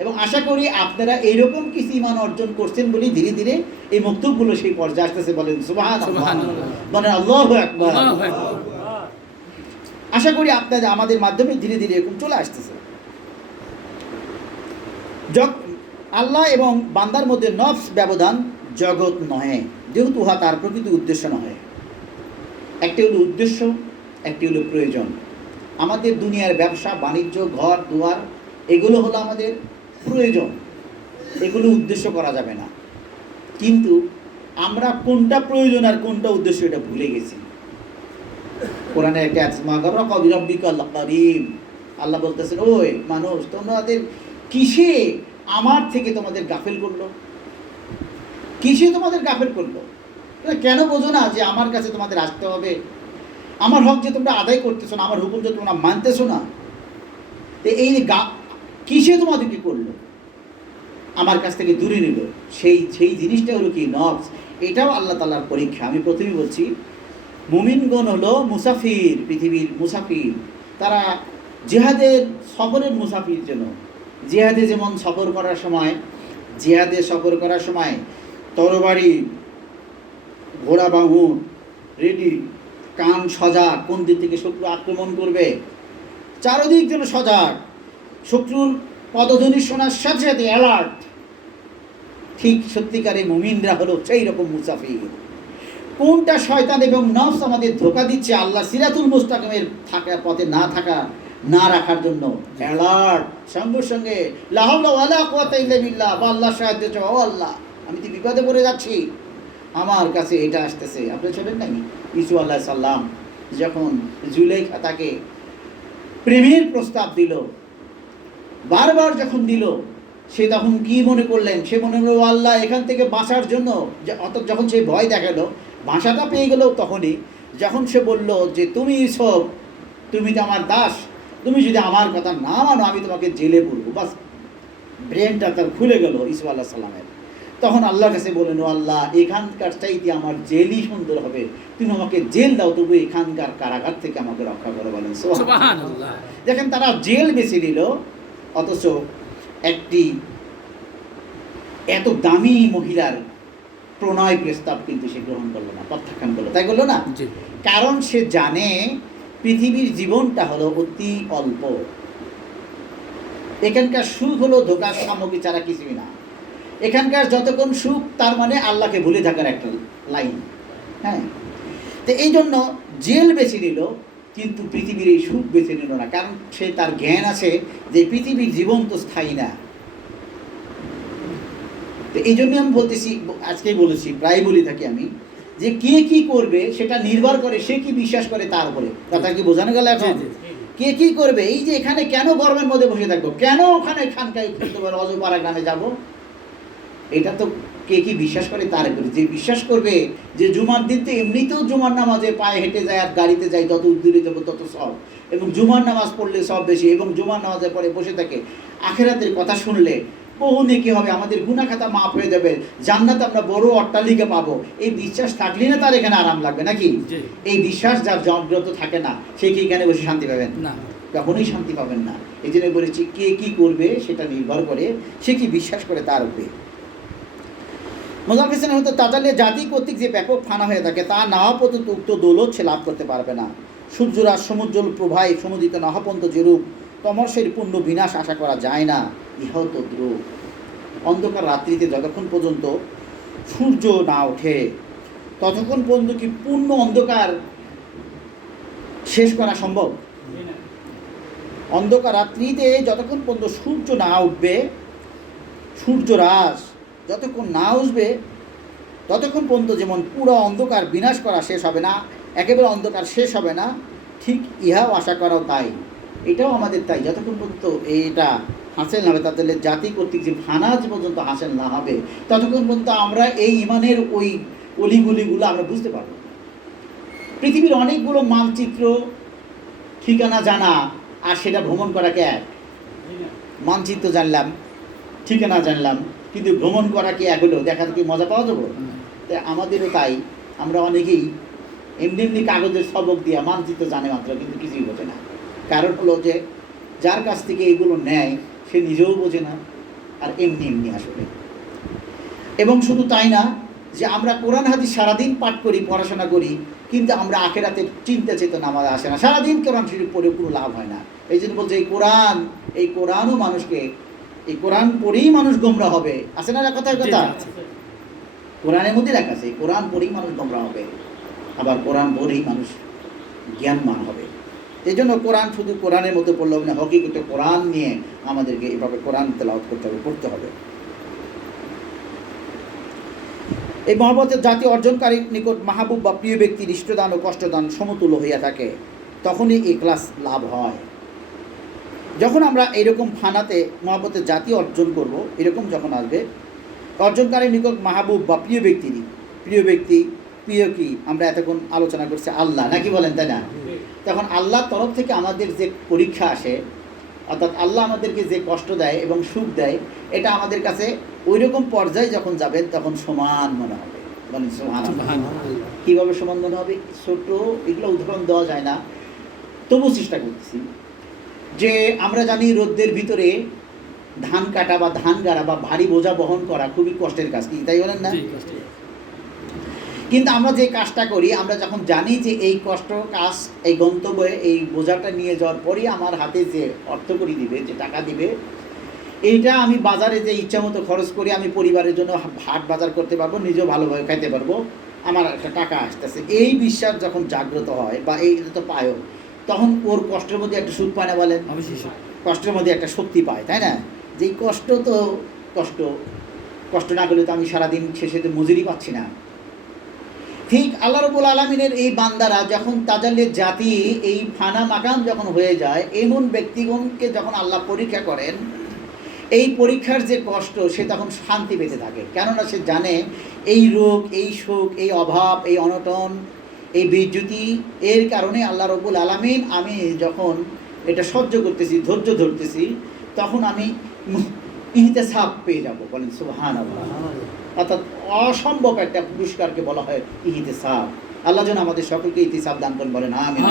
এবং আশা করি আপনারা এইরকম কিছু ইমান অর্জন করছেন বলেই ধীরে ধীরে এই বক্তব্যগুলো সেই পর্যায়ে আসতেছে। বলেন সুবহানাল্লাহ, বলেন আল্লাহু আকবার। আশা করি আপনাদের আমাদের মাধ্যমে ধীরে ধীরে এরকম চলে আসতেছে। আল্লাহ এবং বান্দার মধ্যে নফস ব্যবধান জগৎ নহে, যেহেতু উহা তার প্রকৃত উদ্দেশ্য নহে। একটি হলো উদ্দেশ্য, একটি হলো প্রয়োজন। আমাদের দুনিয়ার ব্যবসা বাণিজ্য, ঘর দুয়ার, এগুলো হলো আমাদের প্রয়োজন, এগুলো উদ্দেশ্য করা যাবে না। কিন্তু আমরা কোনটা প্রয়োজন আর কোনটা উদ্দেশ্য এটা ভুলে গেছি। কোরআনে একটা আল্লাহ বলতেছেন, ওই মানুষ, তোমাদের কিসে আমার থেকে তোমাদের গাফেল করলো? কিসে তোমাদের গাফেল করলো? কেন বোঝো না যে আমার কাছে তোমাদের আসতে হবে? আমার হক যে তোমরা আদায় করতেছো না, আমার হুকুম যে তোমরা মানতেছো না, এই কিসে তোমাদেরকে করলো? আমার কাছ থেকে দূরে নিল। সেই জিনিসটা হলো কি? নফস। এটাও আল্লাহ তাআলার পরীক্ষা। আমি প্রথমেই বলছি, মুমিনগণ হলো মুসাফির, পৃথিবীর মুসাফির। তারা জিহাদের সফরের মুসাফির। যেন জিহাদে যেমন সফর করার সময় তরবারি ঘোড়া বাহুন রেডি, কান সজাগ, কোন দিক থেকে শত্রু আক্রমণ করবে, চারদিক যেন সজাগ, শত্রুর পদধ্বনি শোনার সাথে সাথে অ্যালার্ট। ঠিক সত্যিকারের মুমিনরা হলো সেই রকম মুসাফির। কোনটা শয়তান এবং নফস আমাদের ধোঁকা দিচ্ছে আল্লাহ সিরাতুল মুস্তাকিমের থাকা পথে না রাখার জন্য অ্যালার্ট, সঙ্গে সঙ্গে লা হাওলা ওয়ালা কুওয়াতা ইল্লা বিল্লাহ, বা আল্লাহর সাহায্য চাও, ও আল্লাহ আমি তো বিপদে পড়ে যাচ্ছি, আমার কাছে এটা আসতেছে। আপনি চলেন নাই ইসু আল্লাহ সাল্লাম যখন জুলেখা তাকে প্রেমের প্রস্তাব দিল, বারবার যখন দিল, সে তখন কি মনে করলেন? সে মনে করল আল্লাহ এখান থেকে বাঁচার জন্য, যখন সে ভয় দেখালো, ভাষাটা পেয়ে গেল তখনই যখন সে বলল যে তুমি সব, তুমি তো আমার দাস, তুমি যদি আমার কথা না মানো আমি তোমাকে জেলে পড়বো। বাস ব্রেনটা তার খুলে গেল ইসু আল্লাহ সাল্লামের। তখন আল্লাহর কাছে বললেন, ও আল্লাহ এখানকার চাইতে আমার জেলই সুন্দর হবে, তুমি আমাকে জেল দাও, তবু এখানকার কারাগার থেকে আমাকে রক্ষা করো। বলেন সুবহানাল্লাহ। দেখেন তারা জেল বেছে নিল, অথচ একটি এত দামি মহিলার প্রণয় প্রস্তাব কিন্তু সে গ্রহণ করলো না, প্রত্যাখ্যান করলো। তাই করলো না? কারণ সে জানে পৃথিবীর জীবনটা হলো অতি অল্প, এখানকার সুখ হলো ধোকার সামগ্রী ছাড়া কিছুই না। এখানকার যতক্ষণ সুখ তার মানে আল্লাহকে ভুলে থাকার একটা লাইন। হ্যাঁ, তো এই জন্য জেল বেছে নিল, কিন্তু পৃথিবীর এই সুখ বেছে নিল না, কারণ সে তার জ্ঞান আছে যে পৃথিবীর জীবন তো স্থায়ী না। তো এই জন্য আমি বলতেছি, আজকেই বলেছি, প্রায় বলি থাকি আমি, যে কে কি করবে সেটা নির্ভর করে সে কি বিশ্বাস করে তার উপরে। কথা কি বোঝানো গেল? এখন কে কি করবে, এই যে এখানে কেন গরমের মধ্যে বসে থাকবো, কেন ওখানে খানকায় অজপাড়া গ্রামে যাবো, এটা তো কে কি বিশ্বাস করে তার উপরে। যে বিশ্বাস করবে যে জুমার দিন তো এমনিতেও জুমার নামাজে পায়ে হেঁটে যায় আর গাড়িতে যায়, যত দূরে যাবো তত সব, এবং জুমার নামাজ পড়লে সব বেশি, এবং জুমার নামাজের পরে বসে থাকে, আখিরাতের কথা শুনলে বহু নেকি হবে, আমাদের গুনাহ খাতা মাফ হয়ে যাবে, জান্নাতে আমরা বড় অট্টালিকা পাবো, এই বিশ্বাস থাকলে না তার এখানে আরাম লাগবে নাকি? এই বিশ্বাস যার জাগ্রত থাকে না সে কি এখানে বসে শান্তি পাবেন না? কখনোই শান্তি পাবেন না। এই জন্য বলেছি কে কি করবে সেটা নির্ভর করে সে কি বিশ্বাস করে তার উপরে। মোজাফিসিন হয়তো তাজালিয়া জাতি কর্তৃক যে ব্যাপক ফানা হয়ে থাকে তা না হওয়া পর্যন্ত উক্ত দৌলত সে লাভ করতে পারবে না। সূর্যরাজ সমুজ্জ্বল প্রভায় সমুদিত না হওয়া পর্যন্ত যেরূপ তমর্ষের পূর্ণ বিনাশ আশা করা যায় না, ইহাও তদ্রূপ। অন্ধকার রাত্রিতে যতক্ষণ পর্যন্ত সূর্য না ওঠে ততক্ষণ পর্যন্ত কি পূর্ণ অন্ধকার শেষ করা সম্ভব? অন্ধকার রাত্রিতে যতক্ষণ পর্যন্ত সূর্য না উঠবে, সূর্যরাজ যতক্ষণ না উঠবে ততক্ষণ পর্যন্ত যেমন পুরো অন্ধকার বিনাশ করা শেষ হবে না, একেবারে অন্ধকার শেষ হবে না, ঠিক ইহাও আশা করাও তাই। এটাও আমাদের তাই, যতক্ষণ পর্যন্ত এটা হাসিল না হবে, তাদের জাতি কর্তৃক যে ফানাজ পর্যন্ত হাসিল না হবে ততক্ষণ পর্যন্ত আমরা এই ইমানের ওই অলিগুলিগুলো আমরা বুঝতে পারব। পৃথিবীর অনেকগুলো মানচিত্র ঠিকানা জানা আর সেটা ভ্রমণ করাকে এক। মানচিত্র জানলাম, ঠিকানা জানলাম, কিন্তু ভ্রমণ করা কি এক হলো? দেখা কি মজা পাওয়া যাবো? তাই আমাদেরও তাই, আমরা অনেকেই এমনি এমনি কাগজের সবক দিয়া মানচিত্র জানে মাত্র, কিন্তু কিছুই বোঝে না। কারণ হলো যে যার কাছ থেকে এগুলো নেয় সে নিজেও বোঝে না, আর এমনি এমনি আসলে। এবং শুধু তাই না যে আমরা কোরআন হাদিস সারাদিন পাঠ করি, পড়াশোনা করি, কিন্তু আমরা আখেরাতের চিন্তা চেতনা আমাদের আসে না। সারাদিন কোরআন শরীফ পড়ে কোনো লাভ হয় না। এই জন্য বলছে এই কোরআনও মানুষকে, এই কোরআন পড়েই মানুষ গোমরা হবে। আছে না কথার কথা? কোরআনের মধ্যে লেখা আছে কোরআন পড়েই মানুষ গোমরা হবে, আবার কোরআন পড়েই মানুষ জ্ঞানমান হবে। এই জন্য কোরআন শুধু কোরআনের মধ্যে পড়লে হবে না, হকিকতে কোরআন নিয়ে আমাদেরকে এভাবে কোরআন তেলাওয়াত করতে হবে, পড়তে হবে। এই মহব্বতের জাতি অর্জনকারীর নিকট মাহবুব বা প্রিয় ব্যক্তির ইষ্টদান ও কষ্টদান সমতুল্য হইয়া থাকে, তখনই ইখলাস লাভ হয়। যখন আমরা এইরকম ফানাতে মহব্বতের জাতি অর্জন করব, এরকম যখন আসবে, অর্জনকারীর নিকট মাহবুব বা প্রিয় ব্যক্তি, প্রিয় কি আমরা এতক্ষণ আলোচনা করছি আল্লাহ, নাকি বলেন? তাই না? তখন আল্লাহর তরফ থেকে আমাদের যে পরীক্ষা আসে, অর্থাৎ আল্লাহ আমাদেরকে যে কষ্ট দেয় এবং সুখ দেয়, এটা আমাদের কাছে ওই রকম পর্যায়ে যখন যাবেন তখন সমান মনে হবে। বলেন সুবহানাল্লাহ। কীভাবে সমান মনে হবে? ছোট এগুলো উদাহরণ দেওয়া যায় না, তবু চেষ্টা করতেছি। যে আমরা জানি রোদ্রের ভিতরে ধান কাটা বা ধান গাড়া বা ভারী বোঝা বহন করা খুবই কষ্টের কাজ, কি তাই বলেন না? কিন্তু আমরা যে কাজটা করি, আমরা যখন জানি যে এই কষ্ট কাজ, এই গন্তব্যে এই বোঝাটা নিয়ে যাওয়ার পরই আমার হাতে যে অর্থকড়ি দিবে, যে টাকা দিবে, এইটা আমি বাজারে যে ইচ্ছা মতো খরচ করি, আমি পরিবারের জন্য হাট বাজার করতে পারবো, নিজেও ভালোভাবে খাইতে পারবো, আমার একটা টাকা আসতেছে, এই বিশ্বাস যখন জাগ্রত হয় বা এই তো পায়ও, তখন ওর কষ্টের মধ্যে একটা সুখ পায় না বলেন? কষ্টের মধ্যে একটা শক্তি পায়, তাই না? যে কষ্ট তো কষ্ট, কষ্ট না করলে তো আমি সারাদিন শেষে তো মজুরি পাচ্ছি না। ঠিক আল্লাহ রাব্বুল আলামিনের এই বান্দারা যখন তাজাল্লির জাতি এই ফানা মাকাম যখন হয়ে যায়, এমন ব্যক্তিগণকে যখন আল্লাহ পরীক্ষা করেন, এই পরীক্ষার যে কষ্ট, সে তখন শান্তি পেতে থাকে। কেননা সে জানে এই রোগ, এই শোক, এই অভাব, এই অনটন, এই বিচ্যুতি, এর কারণে আল্লাহ রাব্বুল আলামিন, আমি যখন এটা সহ্য করতেছি, ধৈর্য ধরতেছি, তখন আমি ইহতেসাব পেয়ে যাব। বলেন সুবহানাল্লাহ। অর্থাৎ অসম্ভব একটা পুরস্কারকে বলা হয় ইহতেসাব। আল্লাহ যেন আমাদের সকলকে ইহতেসাব দান করেন, বলেন আমিন।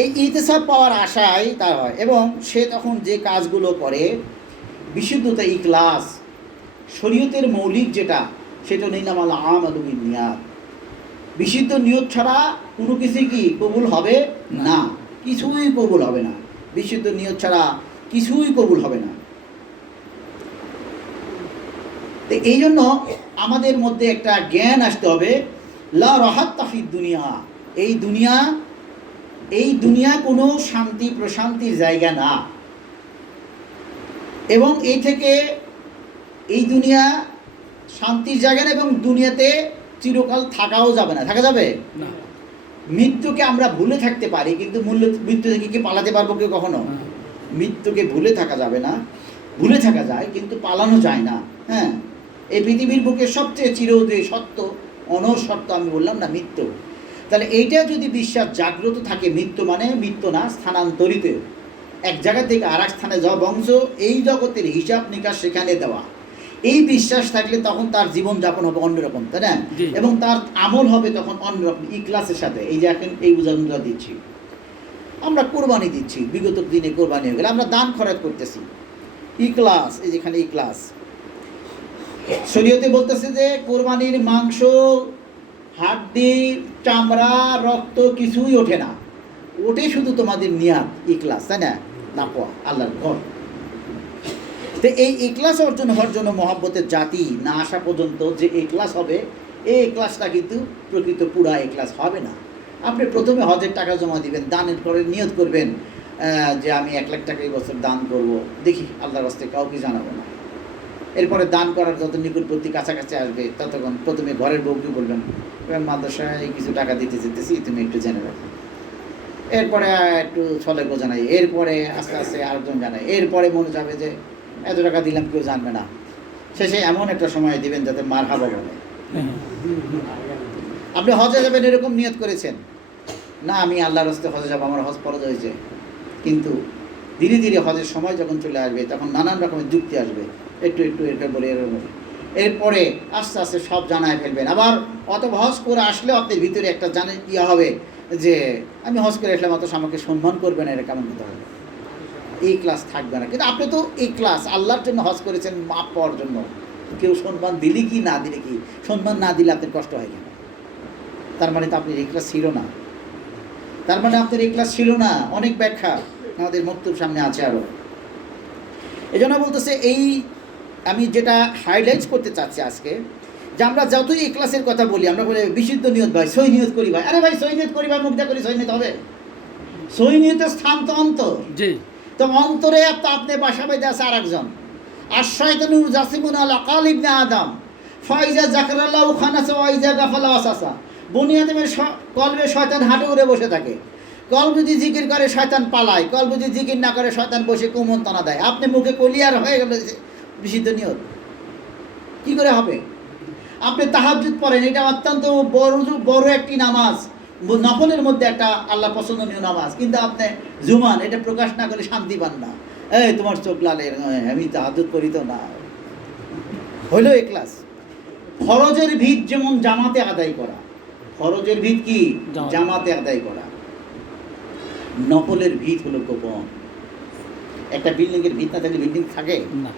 এই ইহতেসাব পাওয়ার আশায় তার হয়, এবং সে তখন যে কাজগুলো করে, বিশুদ্ধতা, ইখলাস, শরীয়তের মৌলিক যেটা, সেটা নিলামাল আমালু বিন্নিয়াত। বিশুদ্ধ নিয়ত ছাড়া কোনো কিছুই কি কবুল হবে না, কিছুই কবুল হবে না। বিশুদ্ধ নিয়ত ছাড়া কিছুই কবুল হবে না। তো এই জন্য আমাদের মধ্যে একটা জ্ঞান আসতে হবে, লা রাহাত তাফিদ দুনিয়া, এই দুনিয়া কোনো শান্তি প্রশান্তির জায়গা না, এবং এই থেকে এই দুনিয়া শান্তির জায়গা না, এবং দুনিয়াতে চিরকাল থাকাও যাবে না। থাকা যাবে না। মৃত্যুকে আমরা ভুলে থাকতে পারি, কিন্তু মৃত্যু থেকে কি পালাতে পারবো কেউ কখনো? মৃত্যুকে ভুলে থাকা যাবে না, ভুলে থাকা যায় কিন্তু পালানো যায় না। হ্যাঁ, এই পৃথিবীর বুকে সবচেয়ে চিরদিন সত্য, অনস্বত্ব আমি বললাম না, মৃত্যু। তাহলে এইটা যদি বিশ্বাস জাগ্রত থাকে, মৃত্যু মানে মৃত্যু না, স্থানান্তরিত, এক জায়গা থেকে আর এক স্থানে যাওয়া, বংশ, এই জগতের হিসাব নিকাশ সেখানে দেওয়া, এই বিশ্বাস থাকলে তখন তার জীবনযাপন হবে অন্যরকম, তাই না? এবং তার আমল হবে তখন অন্যরকম, ইখলাসের সাথে। এই যে এখন এই উদাহরণটা দিচ্ছি, আমরা কোরবানি দিচ্ছি, বিগত দিনে কোরবানি হয়ে গেলে আমরা দান খরচ করতেছি, ইখলাস, এই যেখানে ইখলাস। শরীয়তে বলতেছে যে কোরবানির মাংস, হাড্ডি, চামড়া, রক্ত কিছুই ওঠে না, ওঠে শুধু তোমাদের নিয়াত, ইখলাস, তাই না? তাকওয়া, আল্লাহর ঘর। তো এই ইখলাস অর্জন হওয়ার জন্য মহব্বতের জাতি না আসা পর্যন্ত যে ইখলাস হবে, এই ইখলাসটা কিন্তু প্রকৃত পুরা ইখলাস হবে না। আপনি প্রথমে হজের টাকা জমা দিবেন, দানের করে নিয়ত করবেন যে আমি 1 লাখ টাকা এই বছর দান করব, দেখি আল্লাহর রাস্তায় কাউকে জানাবো না। এরপরে দান করার যত নিকটবর্তী কাছাকাছি আসবে, ততক্ষণ প্রথমে ঘরের বউকে বলবেন, মাদ্রাসায় কিছু টাকা দিতে যেতেছি, তুমি একটু জেনে রাখো। এরপরে একটু ছলেকও জানাই, এরপরে আস্তে আস্তে আরেকজন জানাই, এরপরে মনে যাবে যে এত টাকা দিলাম কেউ জানবে না। শেষে এমন একটা সময় দিবেন যাতে মারহাবা বলে। আপনি হজে যাবেন এরকম নিয়ত করেছেন, না আমি আল্লাহর রাস্তায় হজে যাবো, আমার হজ ফরজ হয়েছে, কিন্তু ধীরে ধীরে হজের সময় যখন চলে আসবে, তখন নানান রকমের যুক্তি আসবে, একটু এটা বলে এরকম, এরপরে আস্তে আস্তে সব জানায় ফেলবেন। আবার অত হজ করে আসলেও আপনার ভিতরে একটা জানে ইয়া হবে যে আমি হজ করে আসলাম, অত আমাকে সম্মান করবে না, এটা কেমন কথা হবে? এই ক্লাস থাকবে না। কিন্তু আপনি তো এই ক্লাস আল্লাহর জন্য হজ করেছেন, মাপ পাওয়ার জন্য। কেউ সম্মান দিলে কি না দিলে কি, সম্মান না দিলে আপনার কষ্ট হয় কেন? তার মানে তো আপনার এই ক্লাস ছিল না, তার মানে আপনার এই ক্লাস ছিল না। অনেক ব্যাখ্যা আমাদের বক্তব্য সামনে আছে আরও। এই জন্য বলতেছে, এই আমি যেটা হাইলাইট করতে চাচ্ছি আজকে, যে আমরা যতই এই ক্লাসের কথা বলি, আমরা বলি বিশুদ্ধ নিয়ত ভাই, সই নিয়ত করি ভাই। আরে ভাই, সই নিয়ত করি ভাই, মুখ যা করি সই নিয়ত হবে? সই নিয়তের স্থান তো অন্তর। জি, তো অন্তরে তো আপনি বাসা বেঁধে আছে আর একজন। আর শয়তানু জাসিমুন আলা কালিবনে আদম ফাইজা জাকরাল্লাহু খানাসা ওয়াইজা গাফালা ওয়াসাসা। বনি আদমের কলবে শয়তান হাঁটু উড়ে বসে থাকে। কলব যদি জিকির করে শয়তান পালায়, কলব যদি জিকির না করে শয়তান বসে কুমন্ত্রণা দেয়। আপনি মুখে কলিয়ার হয়ে গেল বিশুদ্ধ নিয়ত, কী করে হবে? আপনি তাহাজ্জুদ পড়েন, এটা অত্যন্ত বড় একটি নামাজ, নফলের মধ্যে একটা আল্লাহ পছন্দনীয় নামাজ, কিন্তু আপনি জুমান এটা প্রকাশ না করে শান্তি পান না। এই তোমার চোখ লালের, আমি তাহাজ্জুদ করি তো না, হইল ইখলাস। ফরজের ভিত যেমন জামাতে আদায় করা, ফরজের ভিত কি? জামাতে আদায় করা। নফলের ভিত হলো গোপন। একটা বিল্ডিংয়ের ভিত না থাকলে বিল্ডিং থাকে না।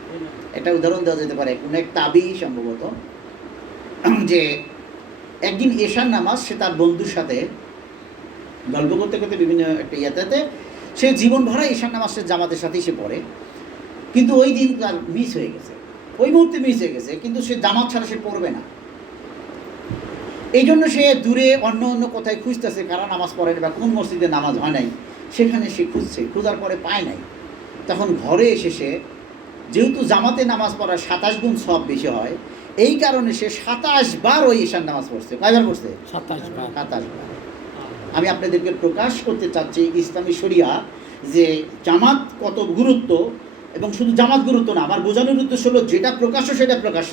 একটা উদাহরণ দেওয়া যেতে পারে, কোনো এক তাবি সম্ভবত, যে একদিন এশার নামাজ সে তার বন্ধুর সাথে গল্প করতে করতে বিভিন্ন একটা ইয়াতে সে জীবন ভরা এশার নামাজ সে জামাতের সাথেই সে পড়ে, কিন্তু ওই দিন তার মিস হয়ে গেছে, ওই মুহূর্তে মিস হয়ে গেছে, কিন্তু সে জামাত ছাড়া সে পড়বে না। এই জন্য সে দূরে অন্য অন্য কোথায় খুঁজতেছে, কারা নামাজ পড়েনি বা কোন মসজিদে নামাজ হয় নাই, সেখানে সে খুঁজছে, খোঁজার পরে পায় নাই। তখন ঘরে এসে সে, যেহেতু জামাতে নামাজ পড়ার 27 গুণ সব বেশি হয়, এই কারণে সে 27 বার ওই ঈশান নামাজ পড়ছে। কয়বার পড়ছে? 27 বার। আমি আপনাদেরকে প্রকাশ করতে চাচ্ছি ইসলামী শরিয়া যে জামাত কত গুরুত্ব, এবং শুধু জামাত গুরুত্ব না, আমার বোঝানোর উদ্দেশ্য হলো যেটা প্রকাশ্য সেটা প্রকাশ্য,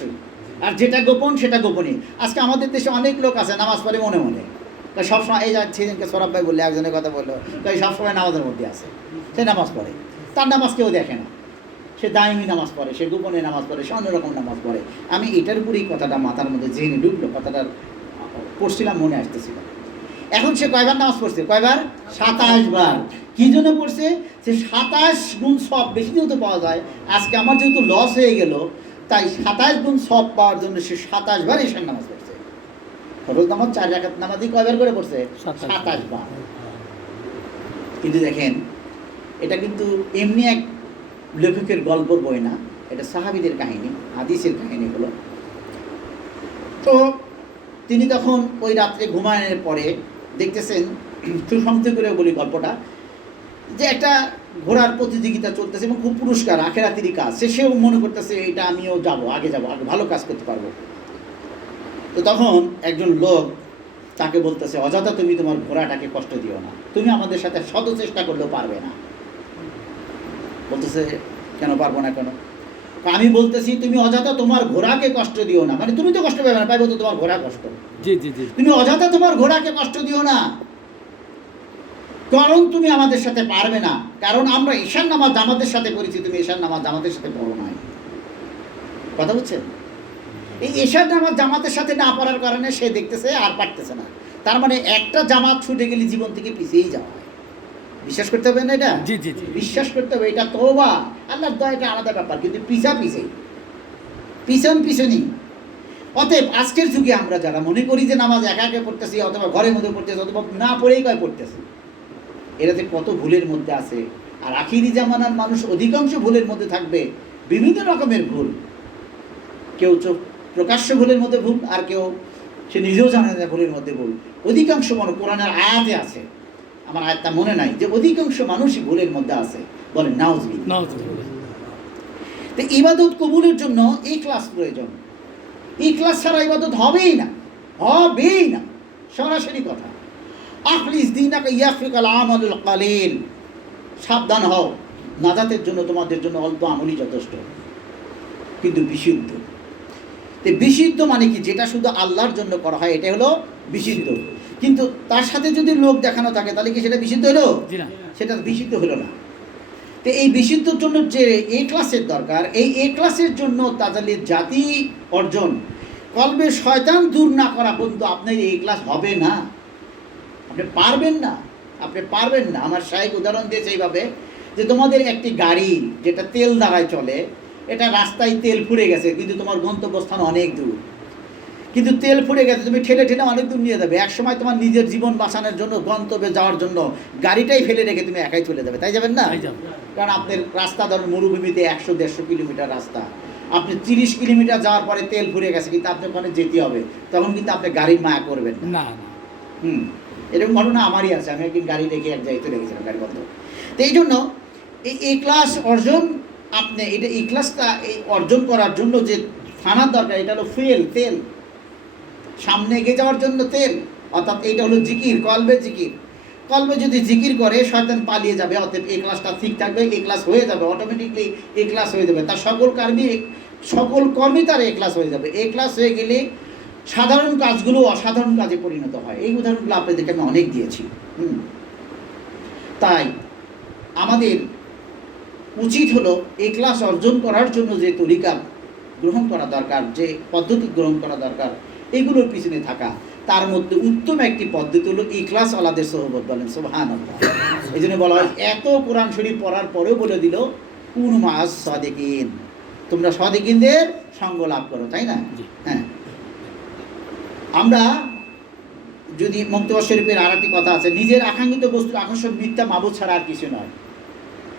আর যেটা গোপন সেটা গোপনই। আজকে আমাদের দেশে অনেক লোক আছে নামাজ পড়ে মনে মনে, সবসময় এই যাচ্ছে, সৌরভ ভাই বললে, একজনের কথা বললো, তাই সবসময় নামাজের মধ্যে আছে, সে নামাজ পড়ে, তার নামাজ কেউ দেখে না, সে দায়মি নামাজ পড়ে, সে গোপনে নামাজ পড়ে, সে অন্যরকম নামাজ পড়ে। আমি এটার উপরেই কথাটা মাথার মধ্যে জেনে ঢুকলো, কথাটা পড়ছিলাম, মনে আসতেছিল। এখন সে কয়বার নামাজ পড়ছে? কয়বার? 27 বার। কী জন্য পড়ছে? সে 27 গুণ সব বেশি যেহেতু পাওয়া যায়, আজকে আমার যেহেতু লস হয়ে গেল, তাই 27 গুণ সব পাওয়ার জন্য সে 27 বার ঈশান নামাজ পড়ছে। ফরজ নামাজ 4 রাকাত নামাজই কয়বার করে পড়ছে? 27 বার। কিন্তু দেখেন, এটা কিন্তু এমনি এক লেখকের গল্পর বই না, এটা সাহাবীদের কাহিনী, হাদিসের কাহিনী হলো। তো তিনি তখন ওই রাত্রে ঘুমানোর পরে দেখতেছেন, একটু সংক্ষেপ করে বলি গল্পটা, যে একটা ঘোড়ার প্রতিযোগিতা চলতেছে এবং খুব পুরস্কার, আখেরাতেরই কাজ, সেও মনে করতেছে এটা আমিও যাবো, আগে যাবো, আগে ভালো কাজ করতে পারবো। তো তখন একজন লোক তাকে বলতেছে, অযথা তুমি তোমার ঘোড়াটাকে কষ্ট দিও না, তুমি আমাদের সাথে শত চেষ্টা করলেও পারবে না। বলতেছে, কেন পারবো না? কেন? আমি বলতেছি তুমি অযথা তোমার ঘোড়াকে কষ্ট দিও না, মানে তুমি তো কষ্ট পাবে না, পাইবো তো তোমার ঘোড়া কষ্ট। জি জি জি, তুমি অযথা তোমার ঘোড়াকে কষ্ট দিও না, কারণ তুমি আমাদের সাথে পারবে না, কারণ আমরা ঈশান নামাজ জামাতের সাথে করেছি, তুমি ঈশান নামাজ জামাতের সাথে পড়ো নাই। কথা বুঝছেন? এই ঈশান নামাজ জামাতের সাথে না পড়ার কারণে সে দেখতেছে আর পারতেছে না। তার মানে একটা জামাত ছুটে গেলে জীবন থেকে পিছিয়েই যাওয়া হয়। বিশ্বাস করতে হবে না এটা? জি জি, বিশ্বাস করতে হবে। এটা তওবা, আল্লাহর দয়া, এটা আলাদা ব্যাপার, কিন্তু পিছনই। অতএব আজকের যুগে আমরা যারা মনে করি যে নামাজ একা একা পড়তেছি, অথবা ঘরের মধ্যে পড়তেছি, অথবা না পড়েই কয় পড়তেছি, এরাতে কত ভুলের মধ্যে আছে। আর আখিরি জামানার মানুষ অধিকাংশ ভুলের মধ্যে থাকবে, বিভিন্ন রকমের ভুল। কেউ চোখ প্রকাশ্য ভুলের মধ্যে ভুল, আর কেউ সে নিজেও জানে না ভুলের মধ্যে ভুল। অধিকাংশ মানুষ, কোরআনের আয়াতে আছে, আমার আয়াতটা মনে নাই, যে অধিকাংশ মানুষই ভুলের মধ্যে আছে। বলেন নাউজুবিল্লাহ। তো ইবাদত কবুলের জন্য ইখলাস প্রয়োজন। ইখলাস ছাড়া ইবাদত হবেই না, সরাসরি কথা। আখলিস দীনাকা ইয়াফিকাল আমালুল কালিল, সাবধান হও, নাজাতের জন্য তোমাদের জন্য অল্প আমলই যথেষ্ট, কিন্তু বিশুদ্ধ। বিশুদ্ধ মানে কি? যেটা শুধু আল্লাহর জন্য করা হয়, এটা হলো বিশুদ্ধ। কিন্তু তার সাথে যদি লোক দেখানো থাকে, তাহলে কি সেটা বিশুদ্ধ হলো? সেটা বিশুদ্ধ হলো না। তো এই বিশুদ্ধর জন্য যে ইখলাসের দরকার, এই ইখলাসের জন্য তাজাল্লির জাতি অর্জন, কলবে শয়তান দূর না করা পর্যন্ত আপনার এই ইখলাস হবে না। আপনি পারবেন না। আমার শাইখ উদাহরণ দিয়েছে এইভাবে, যে তোমাদের একটি গাড়ি যেটা তেল দ্বারায় চলে, এটা রাস্তায় তেল ফুরে গেছে, কিন্তু তোমার গন্তব্যস্থান অনেক দূর, কিন্তু তেল ফুরে গেছে, তুমি ঠেলে অনেক দূর নিয়ে যাবে। এক সময় তোমার নিজের জীবন বাঁচানোর জন্য, গন্তব্যে যাওয়ার জন্য গাড়িটাই ফেলে রেখে তুমি একাই চলে যাবে, তাই যাবেন না? কারণ আপনার রাস্তা ধরুন মরুভূমিতে 100-150 কিলোমিটার রাস্তা, আপনি 30 কিলোমিটার যাওয়ার পরে তেল ফুরে গেছে, কিন্তু আপনি ওখানে যেতে হবে, তখন কিন্তু আপনি গাড়ির মায়া করবেন না। এরকম ঘটনা আমারই আছে। আমি একদিন গাড়ি রেখে এক জায়গায় চলে গেছিলাম, গাড়ি বন্ধ। তো এই জন্য এই ইখলাস অর্জন, আপনি এটা ইখলাসটা এই অর্জন করার জন্য যে ফানার দরকার, এটা হলো ফুয়েল, তেল, সামনে এগিয়ে যাওয়ার জন্য তেল। অর্থাৎ এইটা হলো জিকির, কলবে জিকির। কলবে যদি জিকির করে, শয়তান পালিয়ে যাবে। অতএব ইখলাসটা ঠিক থাকবে, ইখলাস হয়ে যাবে, অটোমেটিকলি ইখলাস হয়ে যাবে। তার সকল কর্মী তার ইখলাস হয়ে যাবে। ইখলাস হয়ে গেলে সাধারণ কাজগুলো অসাধারণ কাজে পরিণত হয়। এই উদাহরণগুলো আপনাদেরকে আমি অনেক দিয়েছি। তাই আমাদের উচিত হলো ইখলাস অর্জন করার জন্য যে তরিকা গ্রহণ করা দরকার, যে পদ্ধতি গ্রহণ করা দরকার, এগুলোর পিছনে থাকা। তার মধ্যে উত্তম একটি পদ্ধতি হলো ইখলাস ওয়ালাদের সোহবত। বলেন সুবহানাল্লাহ। এই জন্য বলা হয়, এত কোরআন শরীফ পড়ার পরেও বলে দিল, কুনু মাআস সাদিকিন, তোমরা সাদিকিনদের সঙ্গ লাভ করো, তাই না? হ্যাঁ, আমরা যদি মুক্তবাস শরীফের আর একটি কথা আছে, নিজের আকাঙ্ক্ষিত বস্তুর আকর্ষণ মিথ্যা মাবুদ ছাড়া আর কিছু নয়।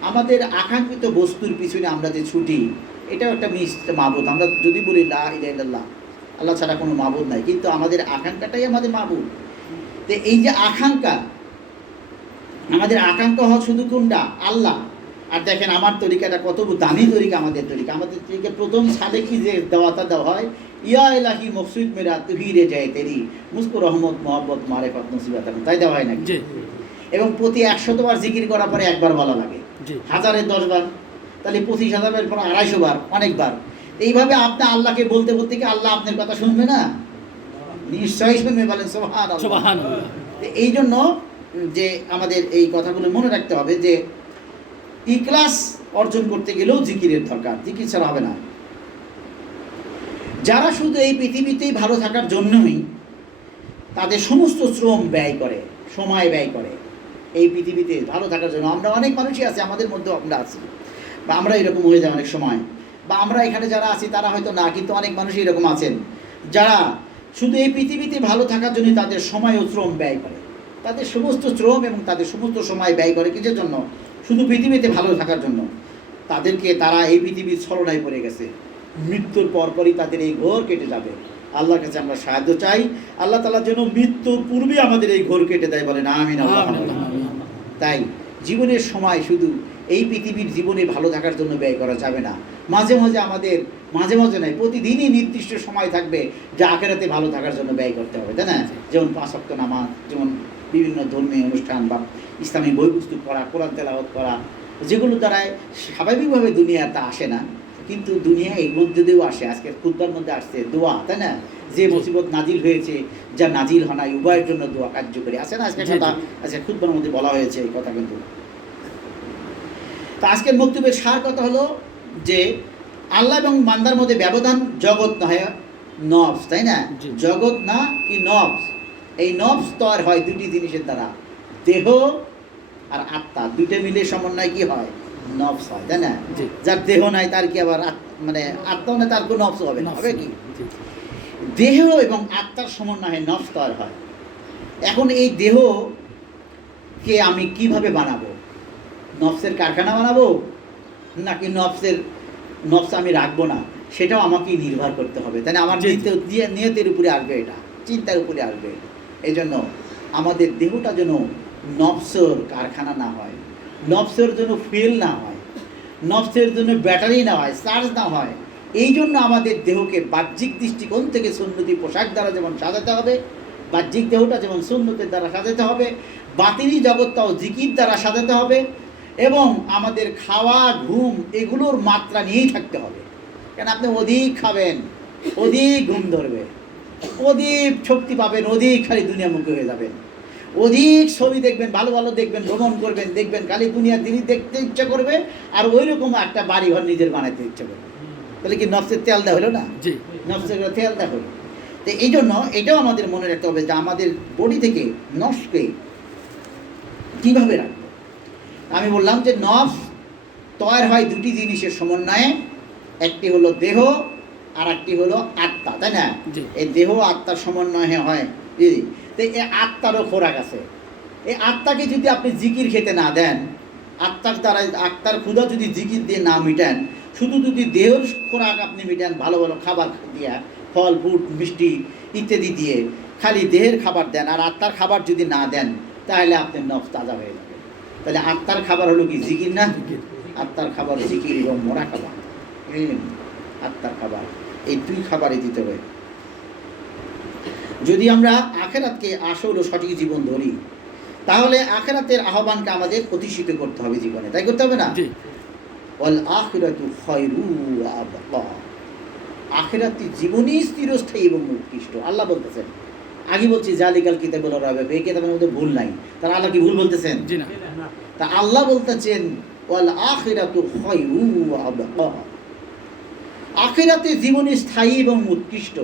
আমাদের আকাঙ্ক্ষিত বস্তুর পিছনে আমরা যে ছুটি, এটাও একটা মিথ্যা মাবুদ। আমরা যদি বলি লা ইলাহা ইল্লাল্লাহ, আল্লাহ ছাড়া কোনো মাবুদ নাই, কিন্তু আমাদের আকাঙ্ক্ষাটাই আমাদের মাবুদ। তো এই যে আকাঙ্ক্ষা, আমাদের আকাঙ্ক্ষা হওয়া শুধু কোনটা? আল্লাহ। আর দেখেন আমার তরিকাটা কত দামি তরিকা। আমাদের তরিকা প্রথম সালে কি যে দেওয়াটা দেওয়া হয়, ইয়া এলাহি মকসুদ মেরা তুহি রে যায় তেরি মুস্কু রহমত মোহাম্মত মারেফত নসিবাত, তাই দেওয়া হয় নাকি? এবং প্রতি 100 বার জিকির করার পরে একবার বলা লাগে, 1000-এ 10 বার, তাহলে 25,000-এর পর 250 বার, অনেকবার। এইভাবে আপনি আল্লাহকে বলতে বলতে কি আল্লাহ আপনার কথা শুনবে না? নিশ্চয়ই শুনবে। বলেন সুবহানাল্লাহ। এই জন্য যে আমাদের এই কথাগুলো মনে রাখতে হবে যে ইখলাস অর্জন করতে গেলেও জিকিরের দরকার, জিকির ছাড়া হবে না। যারা শুধু এই পৃথিবীতেই ভালো থাকার জন্যই তাদের সমস্ত শ্রম ব্যয় করে, সময় ব্যয় করে এই পৃথিবীতে ভালো থাকার জন্য, আমরা অনেক মানুষই আছে, আমাদের মধ্যেও আমরা আছি, বা আমরা এরকম হয়ে যায় অনেক সময়, বা আমরা এখানে যারা আছি তারা হয়তো না, কিন্তু অনেক মানুষই এরকম আছেন যারা শুধু এই পৃথিবীতে ভালো থাকার জন্য তাদের সময় ও শ্রম ব্যয় করে, তাদের সমস্ত শ্রম এবং তাদের সমস্ত সময় ব্যয় করে কিসের জন্য? শুধু পৃথিবীতে ভালো থাকার জন্য। তারা এই পৃথিবীর ছলনায় পড়ে গেছে, মৃত্যুর পরপরই তাদের এই ঘোর কেটে যাবে। আল্লাহর কাছে আমরা সাহায্য চাই, আল্লাহ তাআলা যেন মৃত্যুর পূর্বে আমাদের এই ঘোর কেটে দেয়, বলেন আমিন। তাই জীবনের সময় শুধু এই পৃথিবীর জীবনে ভালো থাকার জন্য ব্যয় করা যাবে না। মাঝে মাঝে আমাদের, মাঝে মাঝে নয়, প্রতিদিনই নির্দিষ্ট সময় থাকবে যা আখিরাতে ভালো থাকার জন্য ব্যয় করতে হবে, তাই না? যেমন 5 ওয়াক্ত নামাজ, যেমন বিভিন্ন ধর্মীয় অনুষ্ঠান বা ইসলামী বই পুস্তক পড়া, কোরআন তেলাওয়াত করা, যেগুলো দ্বারায় স্বাভাবিকভাবে দুনিয়াটা আসে না, কিন্তু দুনিয়া এর মধ্যে দিয়েও আসে। আজকের খুতবার মধ্যে আসছে দোয়া, তাই না? যে মুসিবত নাজিল হয়েছে, যা নাজিল হয় না, উভয়ের জন্য দোয়া কার্যকরী আছে না? আজকের কথা, আজকে খুতবার মধ্যে বলা হয়েছে এই কথা। কিন্তু তো আজকের বক্তব্যের সার কথা হলো যে আল্লাহ এবং বান্দার মধ্যে ব্যবধান জগৎ না হয় নফস, তাই না? জগৎ না কি নফস। এই নফস তৈরি হয় দুটি জিনিসের দ্বারা, দেহ আর আত্মা, দুটো মিলে সমন্বয় কি হয়? নফস হয়, তাই না? যার দেহ নাই তার কি আবার মানে আত্মাও নেই, তার কোনো নফস হবে না, হবে কি? দেহ এবং আত্মার সমন্বয়ে নফস তৈরি হয়। এখন এই দেহকে আমি কিভাবে বানাবো? নফসের কারখানা বানাবো নাকি নফস আমি রাখবো না, সেটাও আমাকে নির্ভর করতে হবে, তাই না? আমার নিয়তের উপরে আসবে, এটা চিন্তার উপরে আসবে। এই জন্য আমাদের দেহটা যেন নফসের কারখানা না হয়, নফসের জন্য ফুয়েল না হয়, নফসের জন্য ব্যাটারি না হয়, চার্জ না হয়। এই জন্য আমাদের দেহকে বাহ্যিক দৃষ্টিকোণ থেকে সুন্নতি পোশাক দ্বারা যেমন সাজাতে হবে, বাহ্যিক দেহটা যেমন সুন্নতের দ্বারা সাজাতে হবে, বাতিনি জগৎটাও জিকির দ্বারা সাজাতে হবে, এবং আমাদের খাওয়া ঘুম এগুলোর মাত্রা নিয়েই থাকতে হবে। কেন আপনি অধিক খাবেন, অধিক ঘুম ধরবে, অধিক শক্তি পাবেন, অধিক খালি দুনিয়ামুখী হয়ে যাবেন, অধিক ছবি দেখবেন, ভালো ভালো দেখবেন, ভ্রমণ করবেন, দেখবেন খালি দুনিয়ার জিনিস দেখতে ইচ্ছা করবে, আর ওই রকম একটা বাড়ি ঘর নিজের বানাইতে ইচ্ছা করবে। তাহলে কি নফসের তেল দেওয়া হলো না? নফসের তেল দেওয়া হলো। তো এই জন্য এটাও আমাদের মনে রাখতে হবে যে আমাদের বডি থেকে নফসকে কীভাবে রাখবো। আমি বললাম যে নফস তৈরি হয় দুটি জিনিসের সমন্বয়ে, একটি হলো দেহ আর একটি হলো আত্মা, তাই না? এই দেহ আত্মার সমন্বয়ে হয়। তো এই আত্মারও খোরাক আছে। এই আত্মাকে যদি আপনি জিকির খেতে না দেন, আত্মার দ্বারা আত্মার ক্ষুধা যদি জিকির দিয়ে না মিটান, শুধু যদি দেহের খোরাক আপনি মিটান ভালো ভালো খাবার দিয়া, ফল ফ্রুট মিষ্টি ইত্যাদি দিয়ে খালি দেহের খাবার দেন, আর আত্মার খাবার যদি না দেন, তাহলে আপনার নফস তাজা হয়ে যাবে। তাহলে আত্মার খাবার হলো কি? জিকির না? আত্মার খাবার জিকির এবং মোরা খাবার, আত্মার খাবার, এই দুই খাবারই দিতে হবে। যদি আমরা আখেরাতকে আসল ও সঠিক জীবন ধরি, তাহলে আখেরাতের আহ্বানকে আমাদের প্রতিষ্ঠিত করতে হবে জীবনে, তাই করতে হবে না? ওয়াল আখিরাতু খায়রু ওয়া আবকা, আখেরাতটি জীবনই স্থিরস্থায়ী এবং উৎকৃষ্ট। আল্লাহ বলতেছেন, আগে বলছি জালিকাল কিতাবুল রাইব, এই কিতাবের মধ্যে ভুল নাই। তারা আল্লাহ কি ভুল বলতেছেন? তা আল্লাহ বলতেছেন ওয়াল আখিরাতু খায়রু ওয়া আবকা, আখিরাতে জীবনই স্থায়ী এবং উৎকৃষ্ট।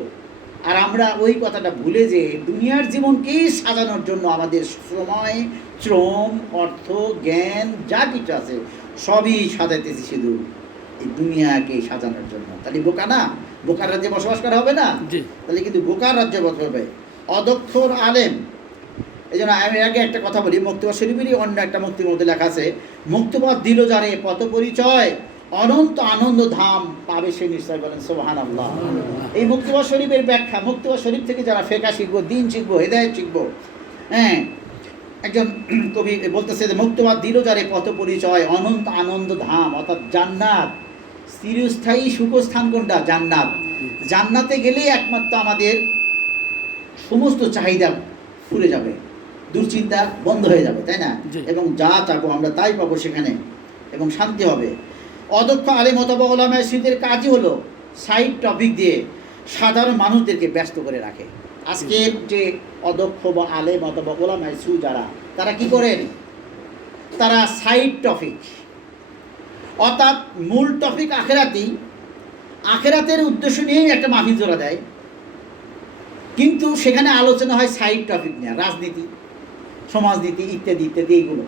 আর আমরা ওই কথাটা ভুলে যে দুনিয়ার জীবনকেই সাজানোর জন্য আমাদের সময়, শ্রম, অর্থ, জ্ঞান যা কিছু আছে সবই সাজাইতেছি শুধু এই দুনিয়াকে সাজানোর জন্য। তাহলে বোকা না? বোকার রাজ্যে বসবাস করা হবে না? তাহলে কিন্তু বোকার রাজ্যে বসবাস হবে। অদক্ষর আলেম এই জন্য আমি আগে একটা কথা বলি, মুক্তবাদ শরীফেরই অন্য একটা মুক্তির মধ্যে লেখা আছে, মুক্তবাদ দিল যারে পথ পরিচয়, অনন্ত আনন্দ ধাম পাবে সে নিশ্চয়, বলেন সুবহানাল্লাহ। এই মুক্তবাদ শরীফের ব্যাখ্যা, মুক্তবাদ শরীফ থেকে যারা ফেকা শিখবো, দিন শিখবো, হেদায়েত শিখবো, হ্যাঁ, একজন কবি বলতেছে যে মুক্তবাদ দিল যারে পথ পরিচয়, অনন্ত আনন্দ ধাম, অর্থাৎ জান্নাত, চিরস্থায়ী সুখস্থান কোনটা? জান্নাত। জান্নাতে গেলেই একমাত্র আমাদের সমস্ত চাহিদা ফুরে যাবে, দুশ্চিন্তা বন্ধ হয়ে যাবে, তাই না? এবং যা চাবো আমরা তাই পাবো সেখানে, এবং শান্তি হবে। অদক্ষ আলেম অথবা ওলামায়ে সুদের কাজই হলো সাইড টপিক দিয়ে সাধারণ মানুষদেরকে ব্যস্ত করে রাখে। আজকের যে অদক্ষ বা আলেম অথবা ওলামায়ে সু যারা, তারা কি করেন? তারা সাইড টপিক, অর্থাৎ মূল টপিক আখেরাতেই, আখেরাতের উদ্দেশ্য নিয়েই একটা মাহফিল জোড়া দেয়, কিন্তু সেখানে আলোচনা হয় সাইড টপিক নিয়ে, রাজনীতি, সমাজনীতি ইত্যাদি ইত্যাদি। এইগুলো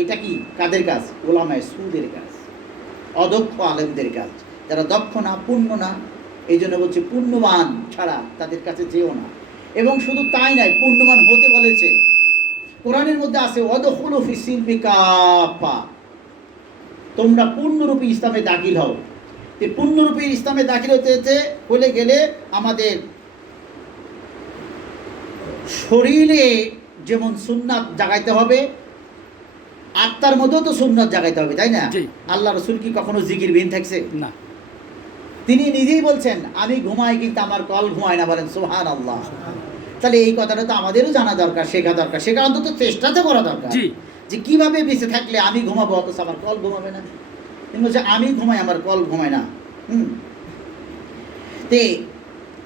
এটা কি কাদের কাজ? ওলামায়ে সুদের কাজ, অদক্ষ আলেমদের কাজ, যারা দক্ষ না, পূর্ণ না। এই জন্য বলছে পূর্ণবান ছাড়া তাদের কাছে যেও না। এবং শুধু তাই নয়, পূর্ণবান হতে বলেছে, কোরআনের মধ্যে আছে ওয়াদখুলু ফিস সিলমি কাফা, তোমরা পূর্ণরূপে ইসলামে দাখিল হও। এই পূর্ণরূপে ইসলামে দাখিল হতে গেলে আমাদের শরীরে যেমন সুন্নাত জাগাইতে হবে, আত্মার মধ্যেও তো সুন্নাত জাগাইতে হবে, তাই না? আল্লাহ রসুল কি কখনো জিকির বিহীন থাকছে? না। তিনি নিজেই বলছেন, আমি ঘুমাই কিন্তু আমার কল ঘুমায় না, বলেন সুবহানাল্লাহ। তাহলে এই কথাটা তো আমাদেরও জানা দরকার, শেখা দরকার, শেখা অন্তত চেষ্টা তো করা দরকার, যে কিভাবে বেঁচে থাকলে আমি ঘুমাবো অথচ আমার কল ঘুমাবে না। তিনি বলছে আমি ঘুমাই, আমার কল ঘুমায় না। তে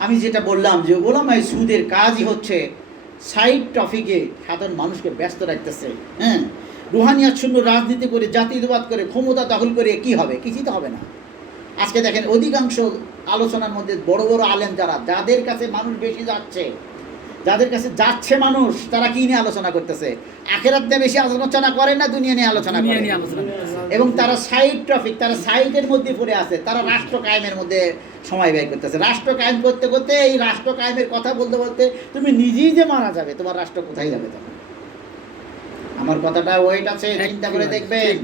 আমি যেটা বললাম যে ওলামায়ে সুদের কাজই হচ্ছে সাইড টপিকে সাধারণ মানুষকে ব্যস্ত রাখতেছে। হ্যাঁ, রুহানিয়াত শূন্য রাজনীতি করে, জাতীয়তাবাদ করে, ক্ষমতা দখল করে কি হবে? কিছুই তো হবে না। আজকে দেখেন অধিকাংশ আলোচনার মধ্যে বড় বড় আলেম যারা, যাদের কাছে মানুষ বেশি যাচ্ছে, যাদের কাছে যাচ্ছে মানুষ, তারা কি নিয়ে আলোচনা করতেছে? আখিরাত নিয়ে বেশি আলোচনা করে না দুনিয়া নিয়ে আলোচনা করে? এবং তারা সাইড টপিক, তারা সাইডের মধ্যে পড়ে আছে, তারা রাষ্ট্র কায়েমের মধ্যে সময় ব্যয় করতেছে। রাষ্ট্র কায়েম করতে করতে, এই রাষ্ট্র কায়েমের কথা বলতে বলতে তুমি নিজেই যে মারা যাবে, তোমার রাষ্ট্র কোথায় যাবে তখন? আমার কথাটা ওয়েট আছে, চিন্তা করে দেখবেন।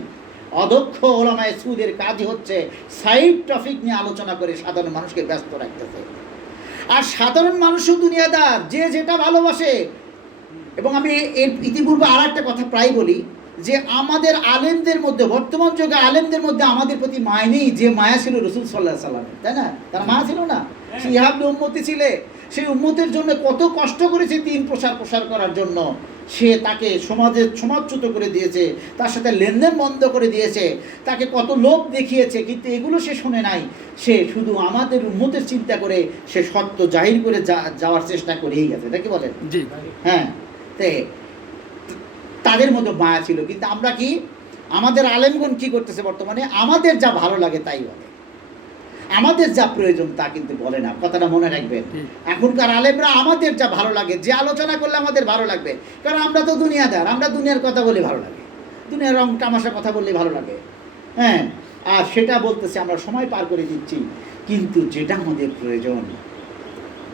অদক্ষ ওলামায়ে সুদের কাজই হচ্ছে সাইড টপিক নিয়ে আলোচনা করে সাধারণ মানুষকে ব্যস্ত রাখতেছে। আর সাধারণ মানুষও দুনিয়াদার, যে যেটা ভালোবাসে। এবং আমি এর ইতিপূর্বে আর একটা কথা প্রায় বলি, যে আমাদের আলেমদের মধ্যে, বর্তমান যুগে আলেমদের মধ্যে আমাদের প্রতি মায়া নেই যে মায়া ছিল রাসূল সাল্লাল্লাহু আলাইহি সাল্লামের, তাই না? তার মায়া ছিল না? শিহাবলি উম্মতি ছিলে, সেই উম্মতের জন্য কত কষ্ট করেছে দিন প্রসার করার জন্য। সে তাকে সমাজচ্যুত করে দিয়েছে, তার সাথে লেনদেন বন্ধ করে দিয়েছে, তাকে কত লোভ দেখিয়েছে, কিন্তু এগুলো সে শোনে নাই। সে শুধু আমাদের উম্মতের চিন্তা করে সে সত্য জাহির করে যাওয়ার চেষ্টা করেই গেছে, তাই কি বলেন? হ্যাঁ, তাদের মধ্যে মায়া ছিল। কিন্তু আমরা কি, আমাদের আলেমগণ কি করতেছে বর্তমানে? আমাদের যা ভালো লাগে তাই বলে, আমাদের যা প্রয়োজন তা কিন্তু বলে না। কথাটা মনে রাখবেন। এখনকার আলেমরা আমাদের যা ভালো লাগে, যে আলোচনা করলে আমাদের ভালো লাগবে, কারণ আমরা তো দুনিয়াদার, আমরা দুনিয়ার কথা বলে ভালো লাগে, দুনিয়ার রং তামাশার কথা বললে ভালো লাগে। হ্যাঁ, আর সেটা বলতেছে, আমরা সময় পার করে দিচ্ছি। কিন্তু যেটা আমাদের প্রয়োজন,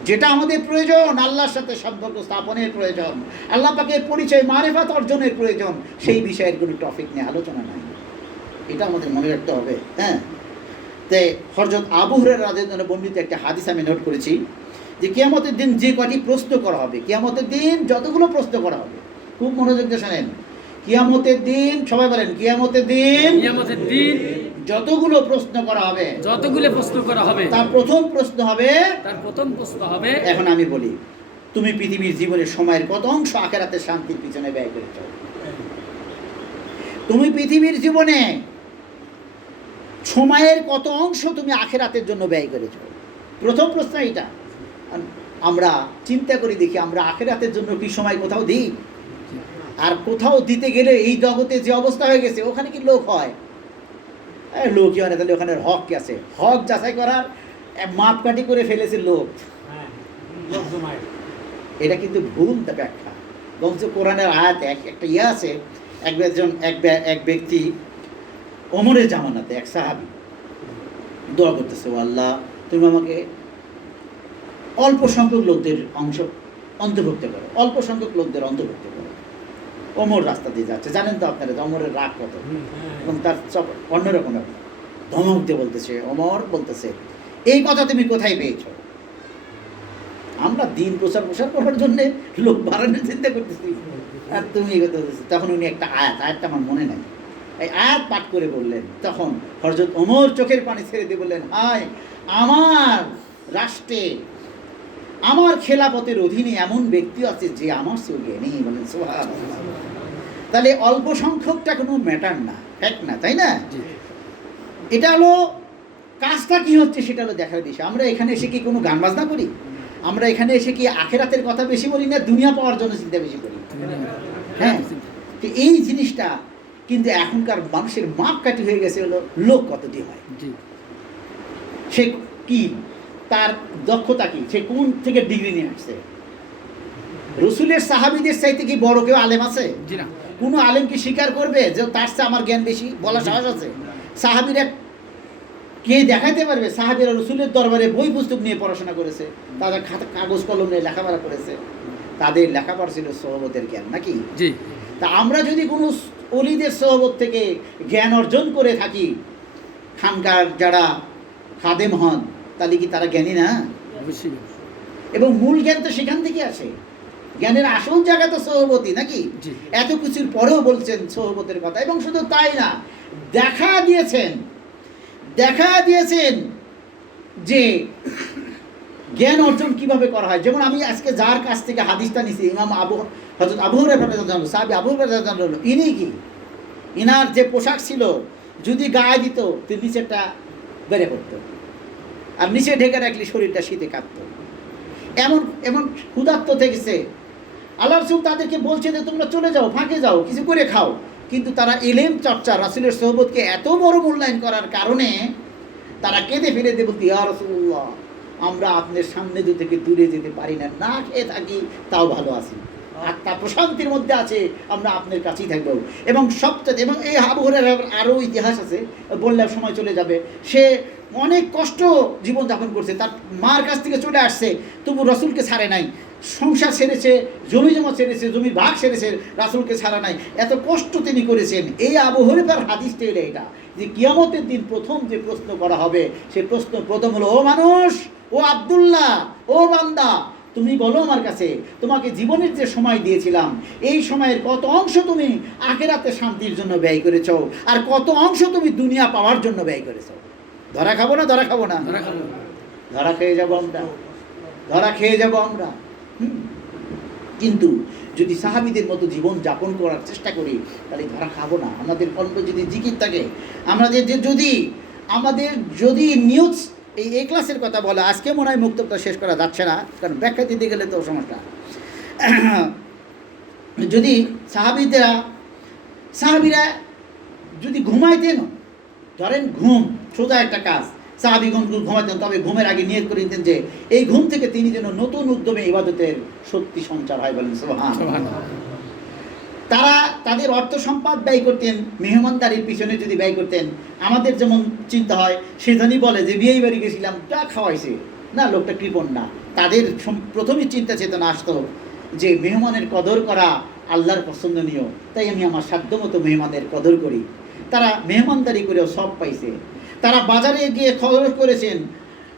যেটা আমাদের প্রয়োজন, আল্লাহর সাথে সম্পর্ক স্থাপনের প্রয়োজন, আল্লাহ পাকের পরিচয় মারিফাত অর্জনের প্রয়োজন, সেই বিষয়ের কোনো টপিক নিয়ে আলোচনা নাই। এটা আমাদের মনে রাখতে হবে। হ্যাঁ, তে হযরত আবু হুরায়রা রাদিয়াল্লাহু আনহু বর্ণিত একটা হাদিস আমি নোট করেছি, যে কিয়ামতের দিন যে কয়টি প্রশ্ন করা হবে, কিয়ামতের দিন যতগুলো প্রশ্ন করা হবে, খুব মনোযোগ দিয়ে শোনেন। কিয়ামতের দিন, সবাই বলেন কিয়ামতের দিন যতগুলো প্রশ্ন করা হবে, তার প্রথম প্রশ্ন হবে, এখন আমি বলি, তুমি পৃথিবীর জীবনের সময়ের কত অংশ আখিরাতের শান্তির পিছনে ব্যয় করেছ? তুমি পৃথিবীর জীবনে সময়ের কত অংশ তুমি আখিরাতের জন্য ব্যয় করেছ? প্রথম প্রশ্ন এটা। আমরা চিন্তা করি দেখি, আমরা আখিরাতের জন্য কি সময় কোথাও দিই? আর কোথাও দিতে গেলে এই জগতে যে অবস্থা হয়ে গেছে, ওখানে কি লোক হয়? লোকই হয় না, তাহলে ওখানে হক কি আছে? হক যাচাই করার মাপকাঠি করে ফেলেছে লোক। এটা কিন্তু ভুল ব্যাখ্যা। বলছে কোরআনের আয়াত একটা ইয়ে আছে, এক ব্যক্তি ওমরের জামানাতে, এক সাহাবী দোয়া করতেছে, ও আল্লাহ, তুমি আমাকে অল্প সংখ্যক লোকদের অন্তর্ভুক্ত করো, অল্প সংখ্যক লোকদের অন্তর্ভুক্ত করো। ওমর রাস্তা দিয়ে যাচ্ছে, জানেন তো আপনারা যে ওমরের রাগ কত, এবং তার সব অন্যরকম ধমক দিয়ে বলতেছে, ওমর বলতেছে এই কথা তুমি কোথায় পেয়েছো? আমরা দিন প্রচার করার জন্যে লোক বাড়ানোর চিন্তা করতেছি, আর তুমি এই কথা বলতেছি। তখন উনি একটা আয়াতটা আমার মনে নাই, এই আয়াত পাঠ করে বললেন। তখন হযরত ওমর চোখের পানি ছেড়ে দিয়ে বললেন, হায় আমার রাষ্ট্রে, আমার খেলাফতের অধীনে এমন ব্যক্তি আছে যে আমার সঙ্গে নেই। বলেন সুবহানাল্লাহ। তাহলে অল্প সংখ্যকটা কোনো ম্যাটার না, ফ্যাক্ট না, তাই না? এটা হলো কাজটা কি হচ্ছে সেটা হলো দেখার বিষয়। আমরা এখানে এসে কি কোনো গান বাজনা করি? আমরা এখানে এসে কি আখেরাতের কথা বেশি বলি না দুনিয়া পাওয়ার জন্য চিন্তা বেশি করি? হ্যাঁ, তো এই জিনিসটা কিন্তু এখনকার মানুষের মাপকাঠি হয়ে গেছে হলো লোক কতটি হয়, সে কি, তার দক্ষতা কি, সে কোন থেকে ডিগ্রি নিয়ে আসছে। রসুলের সাহাবীদের চাইতে কি বড় কেউ আলেম আছে? কোনো আলেম কি স্বীকার করবে যে তার চেয়ে আমার জ্ঞান বেশি? বলার সাহস আছে? সাহাবীরা কে দেখাতে পারবে? সাহাবীরা রসুলের দরবারে বই পুস্তক নিয়ে পড়াশোনা করেছে, তাদের কাগজ কলম নিয়ে লেখাপড়া করেছে, তাদের লেখাপড়া ছিল সোহবতের জ্ঞান, নাকি? তা আমরা যদি কোনো অলিদের সোহবত থেকে জ্ঞান অর্জন করে থাকি, খানকার যারা খাদেম হন, তাহলে কি তারা জ্ঞানী না? এবং মূল জ্ঞান তো সেখান থেকে আসে। জ্ঞানের আসল জায়গা তো সোহবতই, নাকি? এত কিছুর পরেও বলছেন সোহবতের কথা। এবং শুধু তাই না, দেখা দিয়েছেন যে জ্ঞান অর্জন কিভাবে করা হয়। যেমন আমি আজকে যার কাছ থেকে হাদিসটা নিছি, ইমাম হযরত আবু হুরায়রা রাদিয়াল্লাহু আনহু, সাহাবী আবু হুরায়রা রাদিয়াল্লাহু আনহু, ইনি কি, ইনার যে পোশাক ছিল যদি গায়ে দিত তো নিচেরটা বেড়ে পড়তো, আর নিচে ঢেকে রাখলে শরীরটা শীতে কাঁপতো। এমন ক্ষুধার্ত থেকেছে, আল্লাহ রাসূল তাদেরকে বলছে যে তোমরা চলে যাও, ফাঁকে যাও, কিছু করে খাও। কিন্তু তারা ইলম চর্চা, রাসূলের সোহবতকে এত বড় মূল্যায়ন করার কারণে তারা কেঁদে ফেলে দিয়ে বলতে, ইয়া রাসূলুল্লাহ, আমরা আপনার সামনে থেকে দূরে যেতে পারি না, না খেয়ে থাকি তাও ভালো আছি, আত্মা প্রশান্তির মধ্যে আছে, আমরা আপনার কাছেই থাকবো। এবং সবচেয়ে, এবং এই আবু হুরায়রার আরও ইতিহাস আছে, বললে সময় চলে যাবে। সে অনেক কষ্ট জীবনযাপন করছে, তার মার কাছ থেকে চলে আসছে, তবু রাসূলকে ছাড়ে নাই। সংসার ছেড়েছে, জমি জমা ছেড়েছে, জমি ভাগ ছেড়েছে, রাসূলকে ছাড়া নাই। এত কষ্ট তিনি করেছেন। এই আবু হুরায়রার হাদিসটা হলো এটা, যে কিয়ামতের দিন প্রথম যে প্রশ্ন করা হবে, সে প্রশ্ন প্রথম হলো, ও মানুষ, ও আব্দুল্লাহ, ও বান্দা, তুমি বলো আমার কাছে, তোমাকে জীবনের যে সময় দিয়েছিলাম, এই সময়ের কত অংশ তুমি আখিরাতে শান্তির জন্য ব্যয় করেছো, আর কত অংশ তুমি দুনিয়া পাওয়ার জন্য ব্যয় করেছো। ধরা খাবো না? ধরা খাবো না? ধরা খেয়ে যাবো আমরা, ধরা খেয়ে যাবো আমরা। কিন্তু যদি সাহাবীদের মতো জীবন যাপন করার চেষ্টা করি, তাহলে ধরা খাবো না। আমাদের কণ্ঠ যদি জিকির থাকে, আমাদের যদি নিয়ত এই ক্লাসের কথা বলে, আজকে মনে হয় মুক্তবটা শেষ করা যাচ্ছে না, কারণ ব্যাখ্যা দিতে গেলে তো সমস্যা। যদি সাহাবীরা যদি ঘুমাইতেন, ধরেন ঘুম সোজা একটা কাজ, সাহাবীগণ ঘুমাইতেন, তবে ঘুমের আগে নিয়ত করে নিতেন যে এই ঘুম থেকে তিনি যেন নতুন উদ্যমে ইবাদতের শক্তি সঞ্চার হয়। বলেন সুবহানাল্লাহ। তারা তাদের অর্থ সম্পদ ব্যয় করতেন, মেহমানদারির পিছনে যদি ব্যয় করতেন। আমাদের যেমন চিন্তা হয়, সেখানেই বলে যে বিয়ে বাড়ি গেছিলাম, তা খাওয়াইছে না, লোকটা কৃপণ না। তাদের প্রথমেই চিন্তা চেতনা আসতো যে মেহমানের কদর করা আল্লাহর পছন্দনীয়, তাই আমি আমার সাধ্যমতো মেহমানের কদর করি। তারা মেহমানদারি করেও সব পাইছে। তারা বাজারে গিয়ে খরচ করেছেন,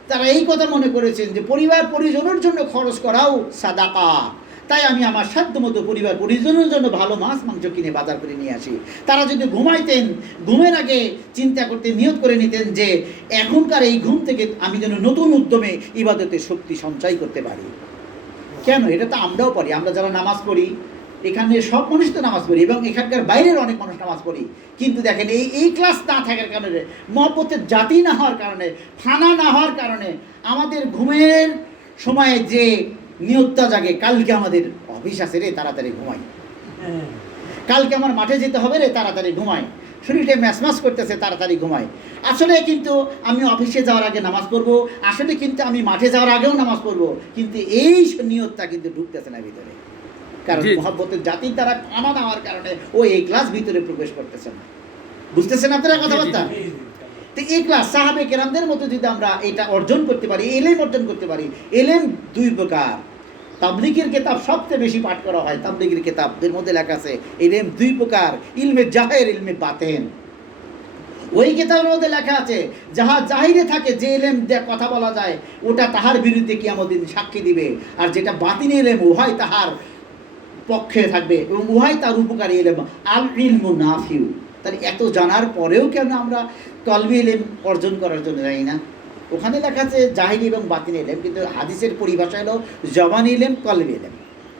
তারা এই কথা মনে করেছেন যে পরিবার পরিজনের জন্য খরচ করাও সাদাকা, তাই আমি আমার সাধ্যমতো পরিবার পরিজনের জন্য ভালো মাছ মাংস কিনে বাজার করে নিয়ে আসি। তারা যদি ঘুমাইতেন, ঘুমের আগে চিন্তা করতে নিয়ত করে নিতেন যে এখনকার এই ঘুম থেকে আমি যেন নতুন উদ্যমে ইবাদতের শক্তি সঞ্চয় করতে পারি। কেন? এটা তো আমরাও পারি। আমরা যারা নামাজ পড়ি, এখানে সব মানুষ তো নামাজ পড়ি, এবং এখানকার বাইরের অনেক মানুষ নামাজ পড়ি। কিন্তু দেখেন এই ক্লাস না থাকার কারণে, মহব্বতের জাতি না হওয়ার কারণে, ফানা না হওয়ার কারণে আমাদের ঘুমের সময়ে যে নিয়তটা জাগে, কালকে আমাদের অফিস আছে রে, তাড়াতাড়ি ঘুমাই, কালকে আমার মাঠে যেতে হবে রে, তাড়াতাড়ি ঘুমাই, শরীরটা ম্যাচম্যাচ করতেছে, তাড়াতাড়ি ঘুমাই। আসলে কিন্তু আমি অফিসে যাওয়ার আগে নামাজ পড়বো, আসলে কিন্তু আমি মাঠে যাওয়ার আগেও নামাজ পড়বো, কিন্তু এই নিয়তটা কিন্তু ঢুকতেছে না ভিতরে, কারণ মহব্বতের জাতির দ্বারা ফানা না হওয়ার কারণে ও এই ক্লাস ভিতরে প্রবেশ করতেছে না। বুঝতেছেন আপনারা কথাবার্তা? তো এই ক্লাস সাহাবে কেরামদের মতো যদি আমরা এটা অর্জন করতে পারি, এলেম অর্জন করতে পারি। এলেম দুই প্রকার, তাবলিগের কিতাব সবচেয়ে বেশি পাঠ করা হয়। তাবলিগের কিতাবদের মধ্যে লেখা আছে ইলম দুই প্রকার, ইলমে জাহের, ইলমে বাতেন। ওই কিতাবের মধ্যে লেখা আছে যাহা জাহিরে থাকে, যে ইলম কথা বলা যায় ওটা তাহার বিরুদ্ধে কিয়ামত দিন সাক্ষী দিবে, আর যেটা বাতিনি ইলম উহাই তাহার পক্ষে থাকবে এবং উহাই তার উপকারী ইলম। আল ইলমু নাফিউ। তাহলে এত জানার পরেও কেন আমরা কলবি ইলম অর্জন করার জন্য যাই না? ওখানে লেখা আছে জাহিরি এবং বাতিনি ইলম, কিন্তু হাদিসের পরিভাষা হলো জবানি ইলম, কলবি ইলম।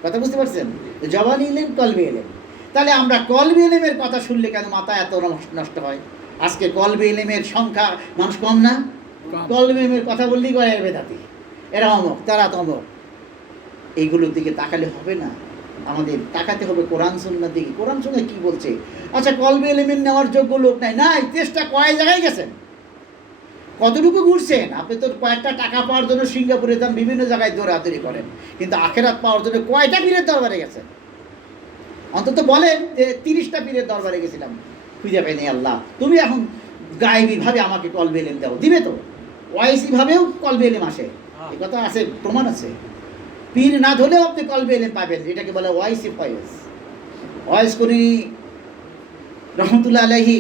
কথা বুঝতে পারছেন? জবানি ইলম, কলবি ইলম। তাহলে আমরা কলবি ইলমের কথা শুনলে কেন মাথা এত নষ্ট হয়? আজকে কলবি ইলমের সংখ্যা মানুষ কম না? কলবি ইলমের কথা বললেই গয় বেদাতি, এরা অমক, তারা তমক। এইগুলোর দিকে তাকালে হবে না, আমাদের তাকাতে হবে কোরআন সুন্নাহর দিকে। কোরআন সুন্নাহ কি বলছে? আচ্ছা, কলবে এলিমেন্ট নেওয়ার যোগ্য লোক নাই, চেষ্টা কয় জায়গায় গেছেন, কতটুকু ঘুরছেন? আপনি তো কয়েকটা টাকা পাওয়ার জন্য সিঙ্গাপুরে যান, বিভিন্ন জায়গায় দৌড়াদৌড়ি করেন, কিন্তু আখেরাত পাওয়ার জন্য কয়টা পীরের দরবারে গেছেন? অন্তত বলেন যে 30টা পীরের দরবারে গেছিলাম, খুঁজে পাইনি। আল্লাহ তুমি এখন গায়েবীভাবে আমাকে কলবে এলেম দাও, দিবে তো? ওয়াইসিভাবেও কলবে এলেম আসে, এই কথা আছে, প্রমাণ আছে। পীর না ধরলেও আপনি কলবে এলেম পাবেন, এটাকে বলে ওয়াইসি ফয়েজ। ওয়াইস করি রহমতুল্লাহ আলাইহি,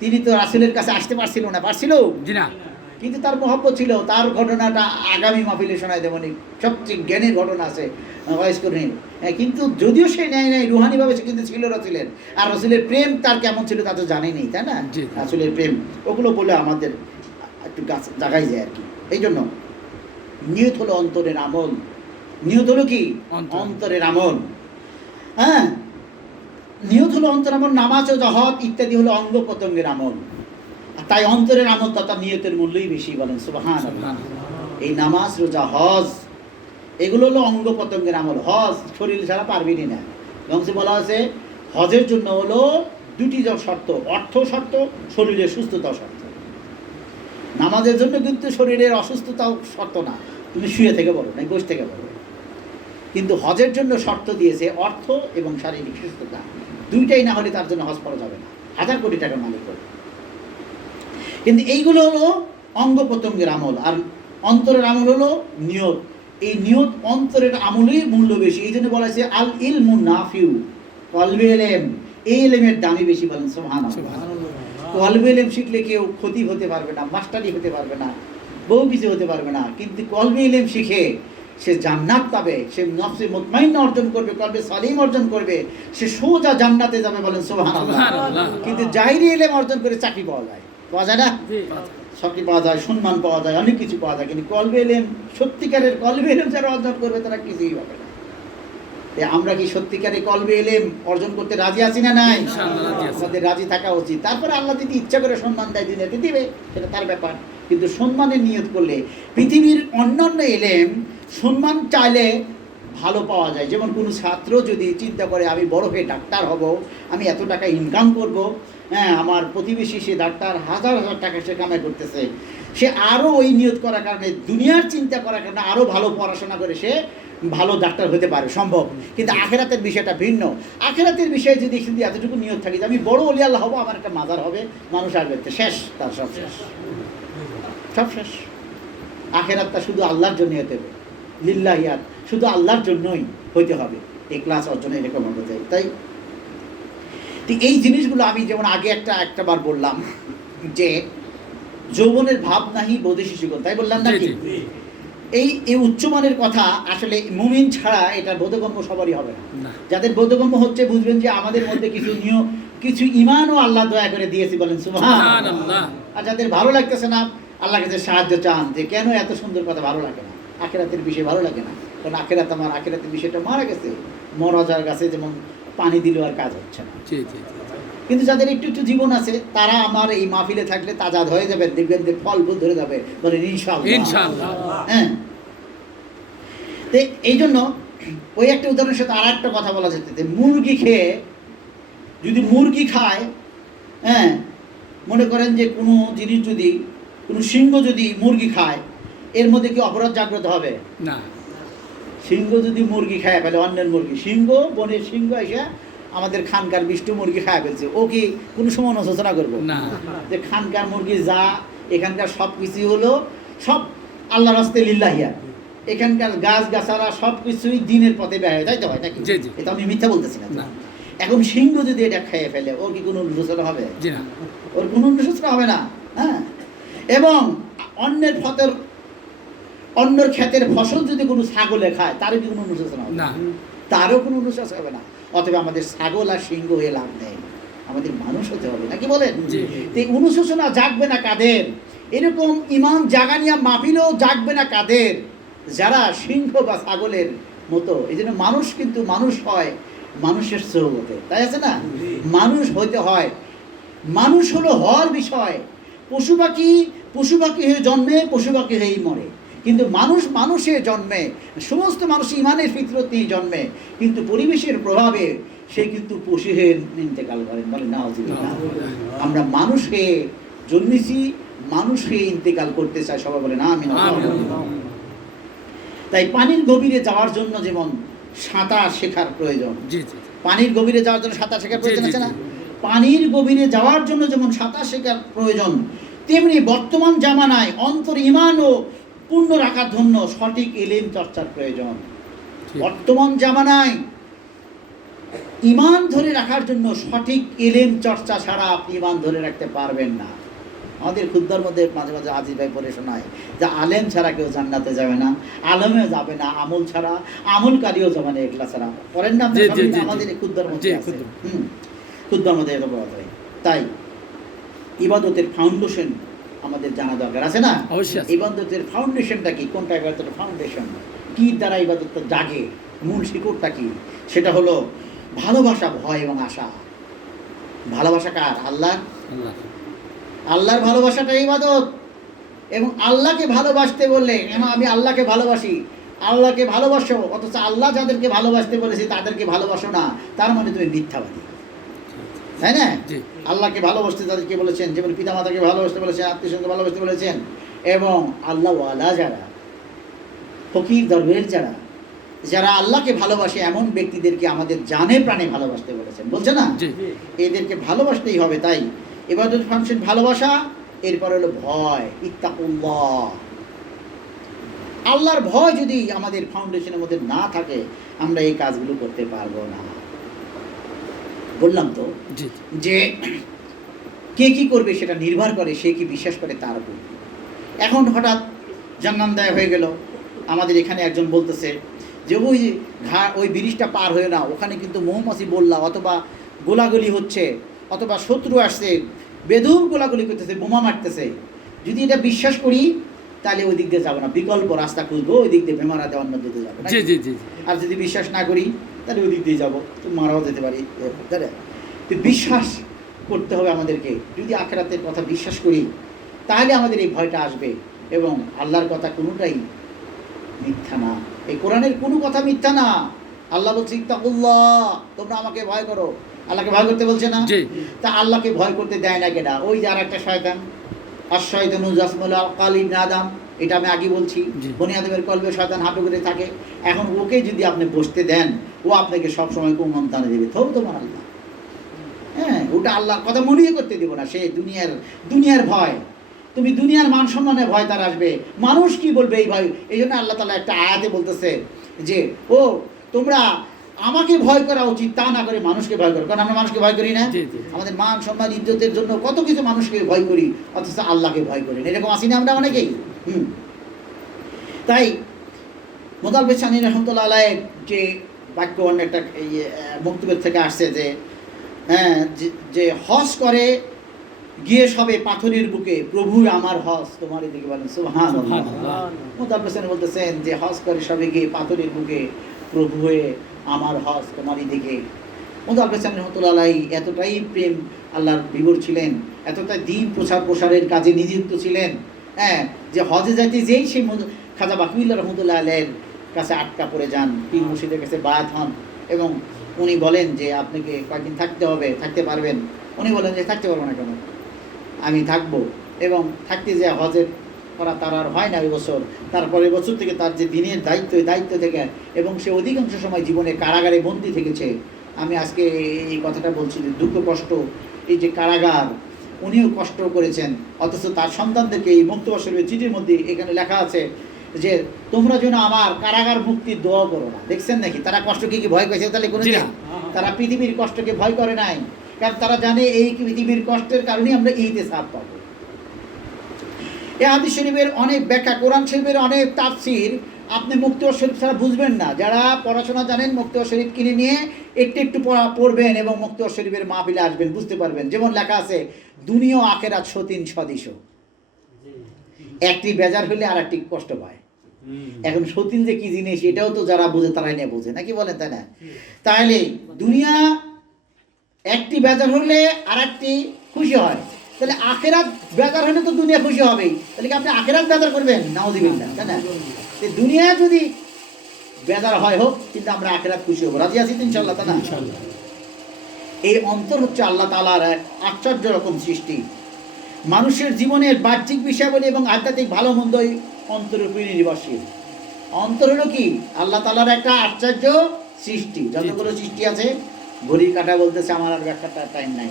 তিনি তো রাসূলের কাছে আসতে পারছিল না, পারছিল? জি না। কিন্তু তার মহব্বত ছিল। তার ঘটনাটা আগামী মাহফিলে শোনায় দেবনি, সবচেয়ে জ্ঞানের ঘটনা আছে ওয়াইস করি। কিন্তু যদিও সে নেয় রুহানিভাবে সে কিন্তু ছিল রাসূলের, আর রাসূলের প্রেম তার কেমন ছিল তা তো জানেনি, তাই না? রাসূলের প্রেম ওগুলো বলে আমাদের একটু জাগাই যায় আর কি। এই জন্য নিয়ত হলো অন্তরের আমল। নিয়ত হলো কি? অন্তরের আমল। হ্যাঁ, নিয়ত হলো অন্তরের আমল। নামাজ ও জাহাদ ইত্যাদি হলো অঙ্গ প্রত্যঙ্গের আমল। তাই অন্তরের আমল তথা নিয়তের মূল্যই বেশি। বলেন সুবহানাল্লাহ। এই নামাজ, রোজা, হজ এগুলো হলো অঙ্গ প্রত্যঙ্গের আমল। হজ শরীর ছাড়া পারবেনই না। এবং বলা হয়েছে হজের জন্য হলো দুটি শর্ত, অর্থ শর্ত, শরীরের সুস্থতা শর্ত। নামাজের জন্য কিন্তু শরীরের অসুস্থতাও শর্ত না, তুমি শুয়ে থেকে বলো না, বসে থেকে বলো। কিন্তু হজের জন্য শর্ত দিয়েছে অর্থ এবং শারীরিক সুস্থতা, দুইটাই না হলে তার জন্য হজ করা যাবে না, 1000 কোটি টাকার মালিক হবে। কিন্তু এইগুলো হলো অঙ্গ প্রত্যঙ্গের আমল। আর অন্তরের আমল হলো নিয়ত। এই নিয়ত অন্তরের আমলের মূল্য বেশি। এই জন্য বলা হয়েছে আল ইলমু নাফিউ, কলবে এলেম, এই এলেমের দামই বেশি। বলেন সুবহানাল্লাহ। কলবে এলেম শিখলে কেউ ক্ষতি হতে পারবে না, মাস্টারি হতে পারবে না, বহু কিছু হতে পারবে না। কিন্তু কলবে এলেম শিখে সে জান্নাত পাবে, সে নফসে মুতমাইন্না অর্জন করবে, কলবে সালিম অর্জন করবে, সে সোজা জান্নাতে যাবে। বলেন সুবহানাল্লাহ। কিন্তু জাহিরি এলেম অর্জন করে চাকরি পাওয়া যায় না? চাকরি পাওয়া যায়, সম্মান পাওয়া যায়, অনেক কিছু পাওয়া যায়। কিন্তু কলবে এলেম, সত্যিকারের কলবে এলেম যারা অর্জন করবে তারা কিছুই পাবে না। আমরা কি সত্যিকারের কলবে এলেম অর্জন করতে রাজি আছি না নাই? আমাদের রাজি থাকা উচিত। তারপরে আল্লাহ যদি ইচ্ছা করে সম্মান দেয়, দিবে, সেটা তার ব্যাপার। কিন্তু সম্মানের নিয়ত করলে পৃথিবীর অন্যান্য এলেম সম্মান চাইলে ভালো পাওয়া যায়। যেমন কোনো ছাত্র যদি চিন্তা করে আমি বড় হয়ে ডাক্তার হব, আমি এত টাকা ইনকাম করব, হ্যাঁ, আমার প্রতিবেশী সে ডাক্তার, 1000 টাকা সে কামাই করতেছে, সে আরও ওই নিয়ত করার কারণে, দুনিয়ার চিন্তা করার কারণে আরও ভালো পড়াশোনা করে সে ভালো ডাক্তার হতে পারে, সম্ভব। কিন্তু আখেরাতের বিষয়টা ভিন্ন। আখেরাতের বিষয়ে যদি শুধু এতটুকু নিয়ত থাকে যে আমি বড় ওলি আল্লাহ হবো, আমার একটা মাজার হবে, মানুষ আসবে, শেষ, তার সব শেষ, সব শেষ। আখেরাতটা শুধু আল্লাহর জন্য হতে হবে, লিল্লাহিয়াত, শুধু আল্লাহর জন্যই হইতে হবে। এই ক্লাস অর্জনে এরকম হতে চাই। তাই এই জিনিসগুলো আমি যেমন আগে একটা বার বললাম যে যৌবনের ভাব নাহি বোধে শিশুগণ, তাই বললাম নাকি? এই উচ্চমানের কথা আসলে মুমিন ছাড়া এটা বোধগম্য সবারই হবে না। যাদের বোধগম্য হচ্ছে বুঝবেন যে আমাদের মধ্যে কিছু ইমানও আল্লাহ দয়া করে দিয়েছি। বলেন সুবহানাল্লাহ। আর যাদের ভালো লাগতেছে না, আল্লাহ কাছে সাহায্য চান যে কেন এত সুন্দর কথা ভালো লাগে না, আখেরাতের বিষয় ভালো লাগে না। কারণ আখেরাতের বিষয়টা মারা গেছে, মরাজার গাছে যেমন পানি দিলেও আর কাজ হচ্ছে না। কিন্তু যাদের একটু জীবন আছে তারা আমার এই মাহফিলে থাকলে তাজা হয়ে যাবে, দেখবেন যে ফল ফুল ধরে যাবে। বলেন ইনশাআল্লাহ। হ্যাঁ, তো এই জন্য ওই একটা উদাহরণের সাথে আর একটা কথা বলা যেতে, যে মুরগি খেয়ে যদি মুরগি খায়, হ্যাঁ, মনে করেন যে কোনো জিনিস যদি, কোনো সিংহ যদি মুরগি খায়, এর মধ্যে কি অপরাধ জাগ্রত হবে? না। সিংহ যদি মুরগি খায় ফেলে, অন্যের মুরগি, সিংহ, বনের সিংহ এসে আমাদের খানকার বিষ্টু মুরগি খায় ফেলছে, ও কি কোনো সময় অনুশোচনা করবো না যে খানকার মুরগি যা, এখানকার সব কিছুই হলো সব আল্লাহর রাস্তায় লিল্লাহিয়া, এখানকার গাছ গাছারা সব কিছুই দিনের পথে ব্যয় হয়, তাই তো হয় নাকি? এটা আমি মিথ্যা বলতেছি না। এখন সিংহ যদি এটা খেয়ে ফেলে ওর কি কোনো অনুশোচনা হবে? ওর কোনো অনুশোচনা হবে না। হ্যাঁ, এবং অন্যের ক্ষেতের ফসল যদি কোনো ছাগলে খায় তারও কি কোনো অনুশোচনা হবে না? তারও কোনো অনুশোচনা হবে না। অথবা আমাদের ছাগল আর সিংহ হয়ে লাভ নেই, আমাদের মানুষ হতে হবে, নাকি বলেন? অনুশোচনা জাগবে না কাদের? এরকম ইমান জাগানিয়া মাহফিলও জাগবে না কাদের? যারা সিংহ বা ছাগলের মতো। এই জন্য মানুষ কিন্তু মানুষ হয় মানুষের সোহবতে, তাই আছে না? মানুষ হইতে হয়, মানুষ হলো হওয়ার বিষয়। পশু পাখি হয়ে জন্মে, পশু পাখি হয়েই মরে, কিন্তু মানুষে জন্মে। সমস্ত মানুষ ইমানের ফিতরত নিয়ে জন্মে, কিন্তু পরিবেশের প্রভাবে সে কিন্তু পশু হয়ে ইন্তেকাল করেন। বলে না, আমরা মানুষ হয়ে জন্মেছি, মানুষ হয়ে ইন্তেকাল করতে চাই। সবাই বলে না আমিন। তাই পানির গভীরে যাওয়ার জন্য যেমন সাঁতার শেখার প্রয়োজন, পানির গভীরে যাওয়ার জন্য সাঁতার শেখার প্রয়োজন আছে না? পানির গভীরে যাওয়ার জন্য যেমন সাঁতার শেখার প্রয়োজন, তেমনি বর্তমান জামানায় অন্তর ইমান ও পূর্ণ রাখার জন্য সঠিক ইলম চর্চার প্রয়োজন। বর্তমান জামানায় ইমান ধরে রাখার জন্য সঠিক ইলম চর্চা ছাড়া আপনি ইমান ধরে রাখতে পারবেন না। আমাদের খুদ্দার মধ্যে মাঝে মাঝে আজিজ ভাই পড়ে শোনায় যে আলেম ছাড়া কেউ জান্নাতে যাবে না, আলেমেও যাবে না আমল ছাড়া, আমলকারীও যাবে না এখলাস ছাড়া। পড়েন না আমাদের খুদ্দার মধ্যে আছে। খুদ্দার মধ্যে এত বলা যায়। তাই ইবাদতের ফাউন্ডেশন আমাদের জানা দরকার আছে না? ইবাদতের ফাউন্ডেশনটা কি? কোনটা ইবাদতের ফাউন্ডেশন? কি দ্বারা ইবাদতটা জাগে? মূল শিকড়টা কি? সেটা হলো ভালোবাসা, ভয় এবং আশা। ভালোবাসা কার? আল্লাহ। আল্লাহর ভালোবাসাটা ইবাদত। এবং আল্লাহকে ভালোবাসতে বললে, আমি আল্লাহকে ভালোবাসি, আল্লাহকে ভালোবাসো, অথচ আল্লাহ যাদেরকে ভালোবাসতে বলেছে তাদেরকে ভালোবাসো না, তার মানে তুমি মিথ্যাবাদী, তাই না? আল্লাহকে ভালোবাসতে তাদেরকে বলেছেন, যেমন পিতা মাতাকে ভালোবাসতে বলেছেন, আত্মীয় স্বজনকে ভালোবাসতে বলেছেন, এবং আল্লাহ ওয়ালা যারা, ফকির দরবেশ যারা আল্লাহকে ভালোবাসে এমন ব্যক্তিদেরকে আমাদের জানে প্রাণে ভালোবাসতে বলেছেন, বলছে না? এদেরকে ভালোবাসতেই হবে। তাই ইবাদত ফাংশন ভালোবাসা, এরপর হলো ভয়, ইত্তাকুল্লাহ। আল্লাহর ভয় যদি আমাদের ফাউন্ডেশনের মধ্যে না থাকে আমরা এই কাজগুলো করতে পারবো না। বললাম তো যে কে কি করবে সেটা নির্ভর করে সে কি বিশ্বাস করে তার উপর। এখন হঠাৎ জান্নাত দেয়া হয়ে গেল, আমাদের এখানে একজন বলতেছে যে ওই ব্রিজটা পার হয়ে না, ওখানে কিন্তু মৌমাছি বললা, অথবা গোলাগুলি হচ্ছে, অথবা শত্রু আসছে, বেদুর গোলাগুলি করতেছে, বোমা মারতেছে। যদি এটা বিশ্বাস করি তাহলে ওই দিক দিয়ে যাবো না, বিকল্প রাস্তা খুঁজবো, ওই দিক দিয়ে বেমারা দিয়ে অন্য দিকে যাবো। আর যদি বিশ্বাস না করি তাহলে ওই দিক দিয়ে যাবো, তো মারাও যেতে পারি। তো বিশ্বাস করতে হবে আমাদেরকে। যদি আখিরাতের কথা বিশ্বাস করি তাহলে আমাদের এই ভয়টা আসবে। এবং আল্লাহর কথা কোনোটাই মিথ্যা না, এই কোরআনের কোনো কথা মিথ্যা না। আল্লাহ বলছে ইত্তাকুল্লাহ, তোমরা আমাকে ভয় করো। আল্লাহকে ভয় করতে বলছে না? তা আল্লাহকে ভয় করতে দেয় না কেডা? ওই যে আর একটা শয়তান, আর শয়তানু জাসমুল আকালি নাদাম, এটা আমি আগে বলছি, বনি আদমের কলবে শয়তান হাঁটু করে থাকে। এখন ওকে যদি আপনি বসতে দেন, ও আপনাকে সবসময় কুমন্ত্রণা দেবে, থো তোমার আল্লাহ। হ্যাঁ, ওটা আল্লাহর কথা মনেই করতে দেবো না। সে দুনিয়ার ভয়, তুমি দুনিয়ার মান সম্মানের ভয় তার আসবে, মানুষ কি বলবে এই ভয়। এই জন্য আল্লাহ তাআলা একটা আয়াতে বলতেছে যে তোমরা আমাকে ভয় করা উচিত, তা না করে মানুষকে ভয় করো। কারণ আমরা মানুষকে ভয় করি না, আমাদের মান সম্মান ইজ্জতের জন্য কত কিছু মানুষকে ভয় করি, অথচ আল্লাহকে ভয় করি না। এরকম আসি না আমরা অনেকেই। তাই মোতালেব সানি রহমতুল্লাহ আলাইহির যে বাক্য একটা বক্তব্যের থেকে আসছে যে হজ করে গিয়ে সবে পাথরের বুকে, প্রভু আমার হজ তোমার এদিকে বলেন সুবহানাল্লাহ। মোতালেব সানি বলতেছেন যে হজ করে সবে গিয়ে পাথরের বুকে, প্রভু হয়ে আমার হজ তোমারই দিকে। মোতালেব সানি রহমতুল্লাহ আলাইহি এতটাই প্রেম আল্লাহর বিভোর ছিলেন, এতটাই দ্বীন প্রসারের কাজে নিযুক্ত ছিলেন, যে হজে যাইতে যেই সেই খাজা বাকিউল্লাহ রহমতুল্লাহ আলাইহির কাছে আটকা পড়ে যান, পীর মুর্শিদের কাছে বায়াত হন, এবং উনি বলেন যে আপনাকে কয়েকদিন থাকতে হবে, থাকতে পারবেন? উনি বলেন যে থাকতে পারবো না কেন, আমি থাকবো। এবং থাকতে যে হজের করা তার আর হয় না ওই বছর। তারপরের বছর থেকে তার যে দিনের দায়িত্ব থেকে, এবং সে অধিকাংশ সময় জীবনে কারাগারে বন্দী থেকেছে। আমি আজকে এই কথাটা বলছি যে দুঃখ কষ্ট, এই যে কারাগার, উনিও কষ্ট করেছেন, অথচ তার সন্তানদেরকে এই মুক্তবাসের চিঠির মধ্যে এখানে লেখা আছে যে তোমরা যেন আমার কারাগার মুক্তির দোয়া করো না। দেখছেন নাকি তারা কষ্টকে কি ভয় করেছে? তাহলে কোনো তারা পৃথিবীর কষ্টকে ভয় করে নাই, কারণ তারা জানে এই পৃথিবীর কষ্টের কারণেই আমরা ইহতিসাব পাবো। এই হাদিস শরীফের অনেক ব্যাখ্যা, কোরআন শরীফের অনেক তাফসীর আপনি মুক্তি ও শরীফ ছাড়া বুঝবেন না। যারা পড়াশোনা জানেন মুক্তি ও শরীফ কিনে নিয়ে একটু একটু পড়বেন এবং মুক্তি ও শরীফের মাহফিলে আসবেন, বুঝতে পারবেন। যেমন লেখা আছে দুনিয়া ও আখিরাত সতিন সদিশ, একটি বেজার হলে আর একটি কষ্ট পায়। এখন সতীন যে কি জিনিস এটাও তো যারা বোঝে তারাই নিয়ে বোঝে, নাকি বলেন? তাই না? তাহলে দুনিয়া একটি বেজার হলে আর একটি খুশি হয়, তাহলে আখেরাত বেজার হলে তো দুনিয়া খুশি হবেই, তাহলে কি আপনি আখেরাত বেজার করবেন? নাউযুবিল্লাহ, তাই না? দুনিয়া যদি বেজার হয় হোক, কিন্তু আমরা আখেরাত খুশি হবো। রাজি আছি তো ইনশাআল্লাহ, তাই না? এই অন্তর হচ্ছে আল্লাহ তাআলার এক আশ্চর্য রকম সৃষ্টি। মানুষের জীবনের বাহ্যিক বিষয়াবলী এবং আধ্যাত্মিক ভালো মন্দই অন্তরের উপর নির্ভরশীল। অন্তর হলো কি? আল্লাহ তাআলার একটা আশ্চর্য সৃষ্টি। যতগুলো সৃষ্টি আছে ঘড়ির কাঁটা বলতেছে, আমার আর ব্যাখ্যাটা টাইম নাই,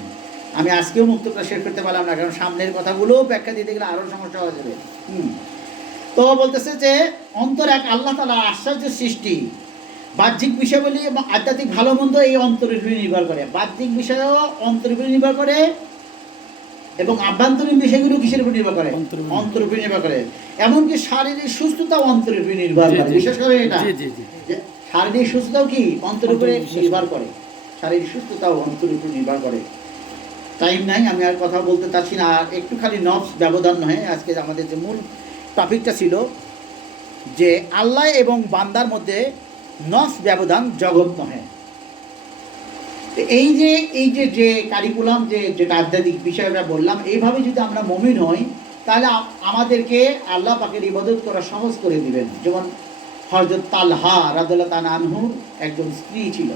আমি আজকেও মুক্তটা শেষ করতে পারলাম না, কারণ সামনের কথাগুলো ব্যাখ্যা দিতে গেলে আরও সমস্যা হয়ে যাবে। তো বলতেছে যে অন্তর এক আল্লাহ তাআলার আশ্চর্য সৃষ্টি। বাহ্যিক বিষয়াবলী এবং আধ্যাত্মিক ভালো মন্দ এই অন্তরের উপর নির্ভর করে। বাহ্যিক বিষয়ও অন্তরের উপর নির্ভর করে এবং আভ্যন্তরীণ বিষয়গুলো কিসের উপর নির্ভর করে? অন্তরের উপর নির্ভর করে। এমনকি শারীরিক সুস্থতাও অন্তরের উপর নির্ভর করে। বিশেষ করে এটা শারীরিক সুস্থতাও কি অন্তরের উপরে নির্ভর করে। শারীরিক সুস্থতাও অন্তরের উপর নির্ভর করে। টাইম নাই, আমি আর কথা বলতে চাচ্ছি না। আর একটু খালি নফস ব্যবধান নয়, আজকে আমাদের যে মূল টপিকটা ছিল যে আল্লাহ এবং বান্দার মধ্যে নফস ব্যবধান জগৎ নহে। এই যে কারিকুলাম যেটা আধ্যাত্মিক বিষয় আমরা বললাম, এইভাবে যদি আমরা মুমিন হই তাহলে আমাদেরকে আল্লাহ পাকের ইবাদত করা সহজ করে দিবেন। যেমন হযরত তালহা রাদিয়াল্লাহু তাআলা আনহু একজন স্ত্রী ছিল,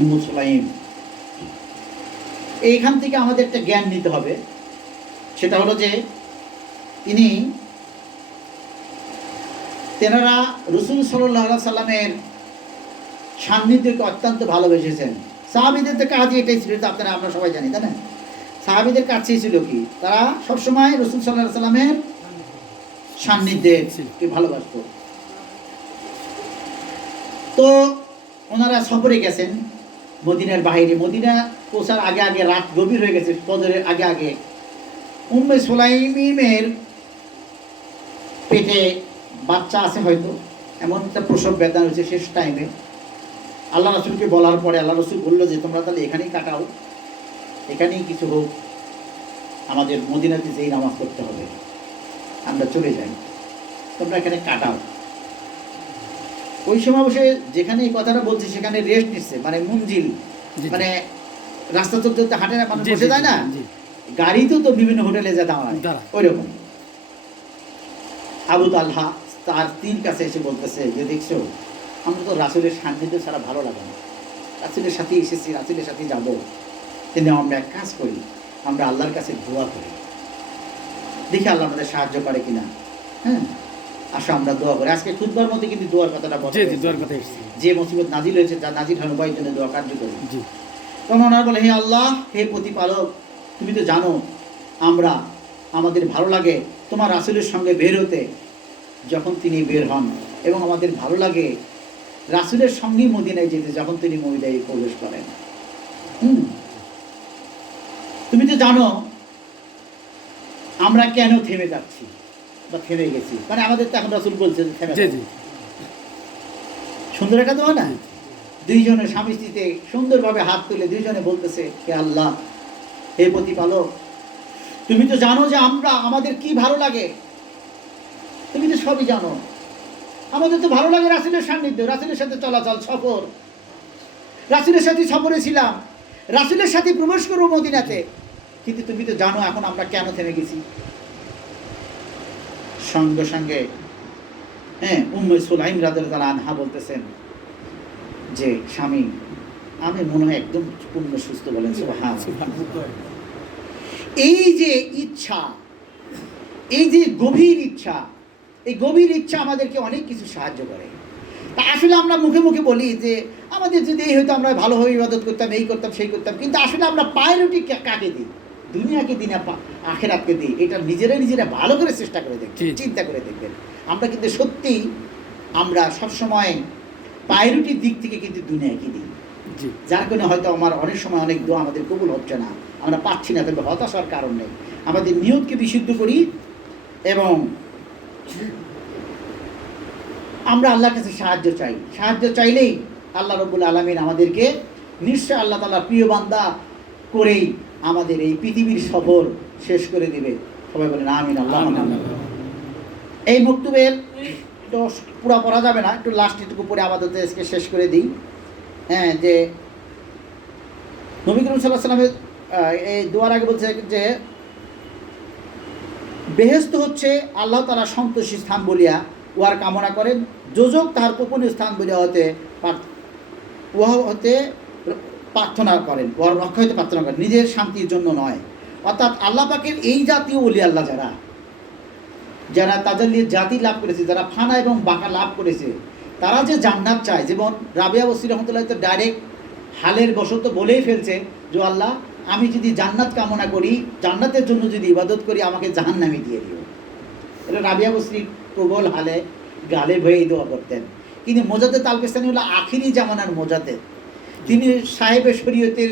উম্মু সুলাইম। এইখান থেকে আমাদের একটা জ্ঞান নিতে হবে, সেটা হলো যে তেনারা রাসূল সাল্লাল্লাহু আলাইহি সাল্লামের সান্নিধ্যকে অত্যন্ত ভালোবেসেছেন। সাহাবীদের তো কাজই এটাই ছিল, আমরা সবাই জানি, তাই না? সাহাবীদের কাছেই ছিল কি, তারা সবসময় রাসূল সাল্লাল্লাহু আলাইহি সাল্লামের সান্নিধ্যকে ভালোবাসত। তো ওনারা সফরে গেছেন মদিনার বাইরে। মদিনা পৌঁছার আগে আগে রাত গভীর হয়ে গেছে, ফজরের আগে আগে উম্মে সুলাইমের পেটে বাচ্চা আছে হয়তো, এমন একটা প্রসব বেদনা হয়েছে শেষ টাইমে। আল্লাহ রাসূলকে বলার পরে আল্লাহ রাসূল বললো যে তোমরা তাহলে এখানেই কাটাও, এখানেই কিছু হোক, আমাদের মদিনাতে যেই নামাজ পড়তে হবে, আমরা চলে যাই, তোমরা এখানে কাটাও। ওই সময় বসে যেখানে এই কথাটা বলছি সেখানে রেস্ট নিচ্ছে, মানে মঞ্জিল, মানে রাস্তা চলতে হাঁটে না, মানুষ বসে যায় না, গাড়িতেও তো বিভিন্ন হোটেলে যা দাঁড়ায় ওই রকম। আবু তালহা তার স্ত্রীর কাছে এসে বলতেছে যে দেখছো, আমরা তো রাসূলের সান্নিধ্য ছাড়া ভালো লাগে না, রাসূলের সাথে এসেছি, রাসূলের সাথে যাবো, কিন্তু আমরা এক কাজ করি, আমরা আল্লাহর কাছে দোয়া করি, দেখি আল্লাহ আমাদের সাহায্য করে কিনা। হ্যাঁ, আসো আমরা দোয়া করি। আজকে খুতবার মধ্যে কিন্তু দোয়ার কথাটা বলা, যে মুসিবত নাজিল হয়েছে, যা নাজিল হয় উভয়ের জন্য দোয়া কার্যকরী। তখন ওনারা বলে, হে আল্লাহ, হে প্রতিপালক, তুমি তো জানো আমরা আমাদের ভালো লাগে তোমার রাসূলের সঙ্গে বের হতে যখন তিনি বের হন, এবং আমাদের ভালো লাগে রাসূলের সঙ্গেই মদিনায় যেতে যখন তিনি মদিনায় প্রবেশ করেন। তুমি তো জানো আমরা কেন থেমে যাচ্ছি বা থেমে গেছি, মানে আমাদের তো এখন রাসূল বলছে যে থেমে যাচ্ছি। সুন্দর একটা দোয়া না? দুইজনে স্বামী স্ত্রীতে সুন্দরভাবে হাত তুলে দুইজনে বলতেছে, হে আল্লাহ, হে প্রতিপালক, তুমি তো জানো যে আমাদের কি ভালো লাগে, তুমি তো সবই জানো। আমাদের তো ভালো লাগে রাসূলের সান্নিধ্য, রাসূলের সাথে চলাচল, সফর, রাসূলের সাথে সফরে ছিলাম, রাসূলের সাথে প্রবেশ করবো মদিনাতে, কিন্তু তুমি তো জানো এখন আমরা কেন থেমে গেছি। সঙ্গে সঙ্গে উম্মে সুলাইম রাদিয়াল্লাহু তাআলা আনহা বলতেছেন যে স্বামী, আমি মনে হয় একদম পূর্ণ সুস্থ। বলেন সুবহানাল্লাহ। এই যে ইচ্ছা, এই যে গভীর ইচ্ছা, এই গভীর ইচ্ছা আমাদেরকে অনেক কিছু সাহায্য করে। তা আসলে আমরা মুখে মুখে বলি যে আমাদের যদি এই হয়তো আমরা ভালোভাবে ইবাদত করতাম, এই করতাম, সেই করতাম, কিন্তু আসলে আমরা প্রায়োরিটি কাকে দিই? দুনিয়াকে দিন আখেরাতকে দিই, এটা নিজেরা ভালো করে চেষ্টা করে দেখবেন, চিন্তা করে দেখবেন। আমরা কিন্তু সত্যি আমরা সবসময় প্রায়োরিটির দিক থেকে কিন্তু দুনিয়াকে দিই, যার কারণে হয়তো আমার অনেক সময় অনেক দোয়া আমাদের কবুল হচ্ছে না, আমরা পাচ্ছি না। তবে হতাশার কারণ নেই, আমাদের নিয়তকে বিশুদ্ধ করি এবং আমরা আল্লাহর কাছে সাহায্য চাইলেই আল্লাহ রব্বুল আলামিন আমাদেরকে নিশ্চয় আল্লাহ তাআলার প্রিয় বান্দা করেই আমাদের এই পৃথিবীর সফর শেষ করে দিবে। সবাই বলেন আমিন। আল্লাহ এই মক্তবের তো পুরো পড়া যাবে না, একটু লাস্টটুকু পরে আপাতত আজকে শেষ করে দিই। হ্যাঁ, যে নবী করিম সাল্লাল্লাহু আলাইহি ওয়াসাল্লামের এই দোয়ার আগে বলছে যে বেহেশত হচ্ছে আল্লাহ তাআলা সন্তোষী স্থান বলিয়া উহার কামনা করেন, যোজক তাহার গোপনীয় স্থান বলিয়া হতে প্রার্থনা করেন, উহার রক্ষা হইতে প্রার্থনা করেন, নিজের শান্তির জন্য নয়। অর্থাৎ আল্লাহ পাকের এই জাতীয় ওলি আল্লাহ যারা তাজাল্লির জাতি লাভ করেছে, যারা ফানা এবং বাঁকা লাভ করেছে, তারা যে জান্নাত চায়, যেমন রাবিয়া বসরি রহমতুল্লাহ তো ডাইরেক্ট হালের বশত বলেই ফেলছে যে আল্লাহ আমি যদি জান্নাত কামনা করি, জান্নাতের জন্য যদি ইবাদত করি, আমাকে জাহান্নামে দিয়ে দিও। এটা রাবিয়া বসরি প্রবল হালে গালে ভয়েই দোয়া করতেন। কিন্তু মোজাদ্দেদ আল-কিস্তানি হলো আখিরি জামানার মোজাদ্দেদ, তিনি সাহেবে শরীয়তের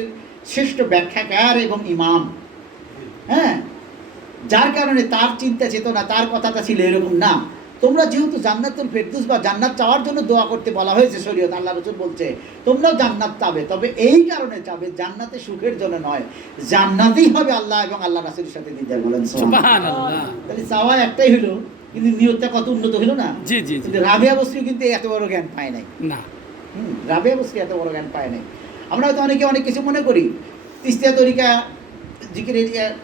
শ্রেষ্ঠ ব্যাখ্যাকার এবং ইমাম। হ্যাঁ, যার কারণে তার চিন্তা চেতনা, তার কথাটা ছিল এরকম না, তোমরা যেহেতু জান্নাতুল ফেরদৌস বা জান্নাত চাওয়ার জন্য দোয়া করতে বলা হয়েছে শরীয়ত, আল্লাহ রাসূল বলছে তোমরাও জান্নাত চাবে, তবে এই কারণে চাবে জান্নাতে সুখের জন্য নয়, জান্নাতেই হবে আল্লাহ এবং আল্লাহ রাসূলের সাথে দিদার। বলেন সুবহানাল্লাহ। তাহলে চাওয়া একটাই হলো, কিন্তু নিয়তটা কত উন্নত হলো না। জি জি। কিন্তু রাবিয়া বসরি কিন্তু এত বড় জ্ঞান পায় নাই না। রাবিয়া বসরি এত বড় জ্ঞান পায় নাই। আমরা হয়তো অনেকে অনেক কিছু মনে করি। তিস্তিয়া তরিকা জিকির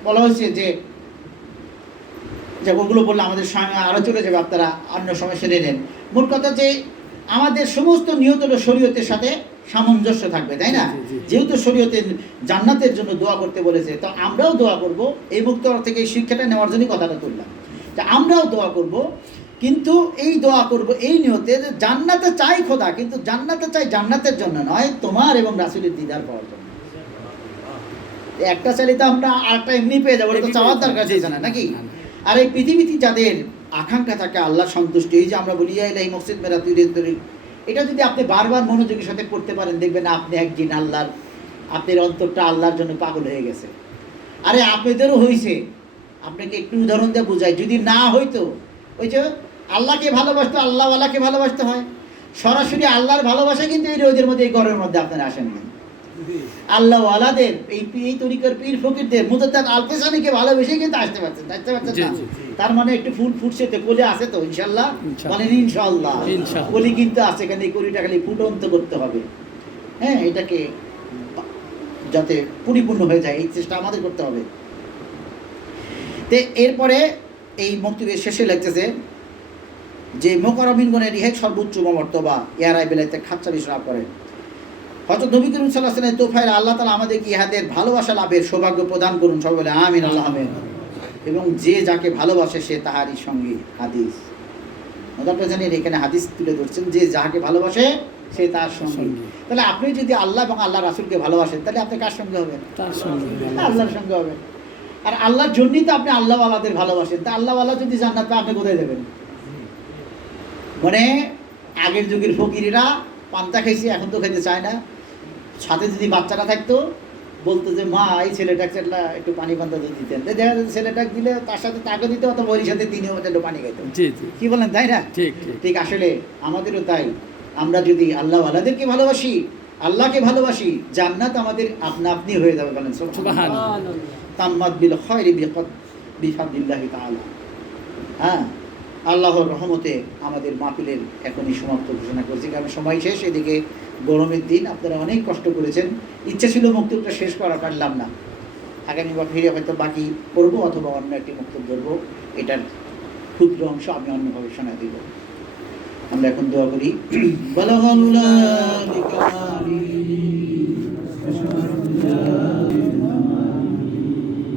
বলা হয়েছে যে ওগুলো বললে আমাদের সময় আরও চলে যাবে, আপনারা অন্য সময় সেরে নেন। মোট কথা যে আমাদের সমস্ত নিয়ত হলো শরীয়তের সাথে সামঞ্জস্য থাকবে, তাই না? যেহেতু শরীয়তের জান্নাতের জন্য দোয়া করতে বলেছে, তো আমরাও দোয়া করব। এই মুক্ত থেকে এই শিক্ষাটা নেওয়ার জন্যই কথাটা তুললাম, যে আমরাও দোয়া করব, কিন্তু এই দোয়া করব এই নিয়তে যে জান্নাতে চাই খোদা, কিন্তু জান্নাতে চাই জান্নাতের জন্য নয়, তোমার এবং রাসূলের দিদার পাওয়ার জন্য। একটা চাইলে তো আমরা আরেকটা এমনি পেয়ে যাবো, তো চাওয়ার দরকার চাইছে না নাকি? আর এই পৃথিবীতে যাদের আকাঙ্ক্ষা থাকে আল্লাহ সন্তুষ্টি, এই যে আমরা বলি ইয়া ইলাহি মকসিদ মেরা তুই, এটা যদি আপনি বারবার মনোযোগের সাথে করতে পারেন, দেখবেন আপনি একদিন আল্লাহর, আপনার অন্তরটা আল্লাহর জন্য পাগল হয়ে গেছে। আরে আপনাদেরও হয়েছে, আপনাকে একটু উদাহরণ দিয়ে বোঝাই, যদি না হইতো, ওই যে আল্লাহকে ভালোবাসতে আল্লাহওয়ালাকে ভালোবাসতে হয়, সরাসরি আল্লাহর ভালোবাসা কিন্তু এই রোদের মধ্যে, এই গরমের মধ্যে আপনারা আসেন না। আল্লাহওয়ালাদের এই তরিকার পীর ফকিরদের মুজাদ্দেদ আল-কিসানিকে ভালোবেসে কিন্তু আসতে পারছেন না। তার মানে একটু ফুল ফুটছে তো, কলি আছে তো ইনশাআল্লাহ, বলেন ইনশাআল্লাহ। কলি কিন্তু আছে, এখানে এই কলিটা খালি ফুটন্ত করতে হবে। হ্যাঁ, এটাকে যাতে পরিপূর্ণ হয়ে যায়, এই চেষ্টা আমাদের করতে হবে। তো এরপরে এই মক্তবের শেষে লাগতেছে যে মুকাররমিনগণের ইহে সর্বোচ্চ মর্তবা, ইয়ারাই বেলাইতে খাচ্চা বিশ্রাপ করে। হযরত নবী করিম সাল্লাল্লাহু আলাইহি ওয়াসাল্লামের তোফায়ে আল্লাহ তাআলা আমাদেরকে ইহাদের ভালোবাসা লাভের সৌভাগ্য প্রদান করুন। সবাই বলে আমিন। আল্লাহ আমিন। এবং যে যাকে ভালোবাসে সে তাহারই সঙ্গী। হাদিস মোদাব্বার জানেন, এখানে হাদিস তুলে ধরছেন যে যাকে ভালোবাসে সে তার সঙ্গী। তাহলে আপনি যদি আল্লাহ এবং আল্লাহ রাসূলকে ভালোবাসেন, তাহলে আপনি কার সঙ্গে হবেন? তার সঙ্গে, আল্লাহর সঙ্গে হবেন। আর আল্লাহর জন্যই তো আপনি আল্লাহওয়ালাদের ভালোবাসেন। তা আল্লাহওয়ালা যদি জান্নাত পায়, আপনি কোথায় যাবেন? মানে আগের যুগের ফকিরেরা পান্তা খাইছে, এখন তো খেতে চায় না। সাথে যদি বাচ্চারা থাকতো, বলতো যে মা এই ছেলেটাকে একটু পানি পান্তা দিয়ে দিতেন, দেখা যাচ্ছে ছেলেটাকে দিলে তার সাথে তাকে দিতে হতো, ওই সাথে তিনিও একটু পানি খাইতেন। কি বলেন, তাই না? ঠিক। আসলে আমাদেরও তাই। আমরা যদি আল্লাহওয়ালাদেরকে ভালোবাসি, আল্লাহকে ভালোবাসি, জান্নাত আমাদের আপনা আপনি হয়ে যাবে। বলেন সুবহানাল্লাহ। তাম্মাত বিল খায়রি বিফাদলিল্লাহি তাআলা। হ্যাঁ, আল্লাহর রহমতে আমাদের মাহফিলের এখনই সমাপ্ত ঘোষণা করছি, কারণ সময় শেষ। এদিকে গরমের দিন, আপনারা অনেক কষ্ট করেছেন। ইচ্ছা ছিল মক্তবটা শেষ করা, পারলাম না। আগামীবার ফিরে হয়তো বাকি করব, অথবা অন্য একটি মক্তব ধরবো। এটার ক্ষুদ্র অংশ আমি অন্যভাবে শোনা দিব। আমরা এখন দোয়া করি।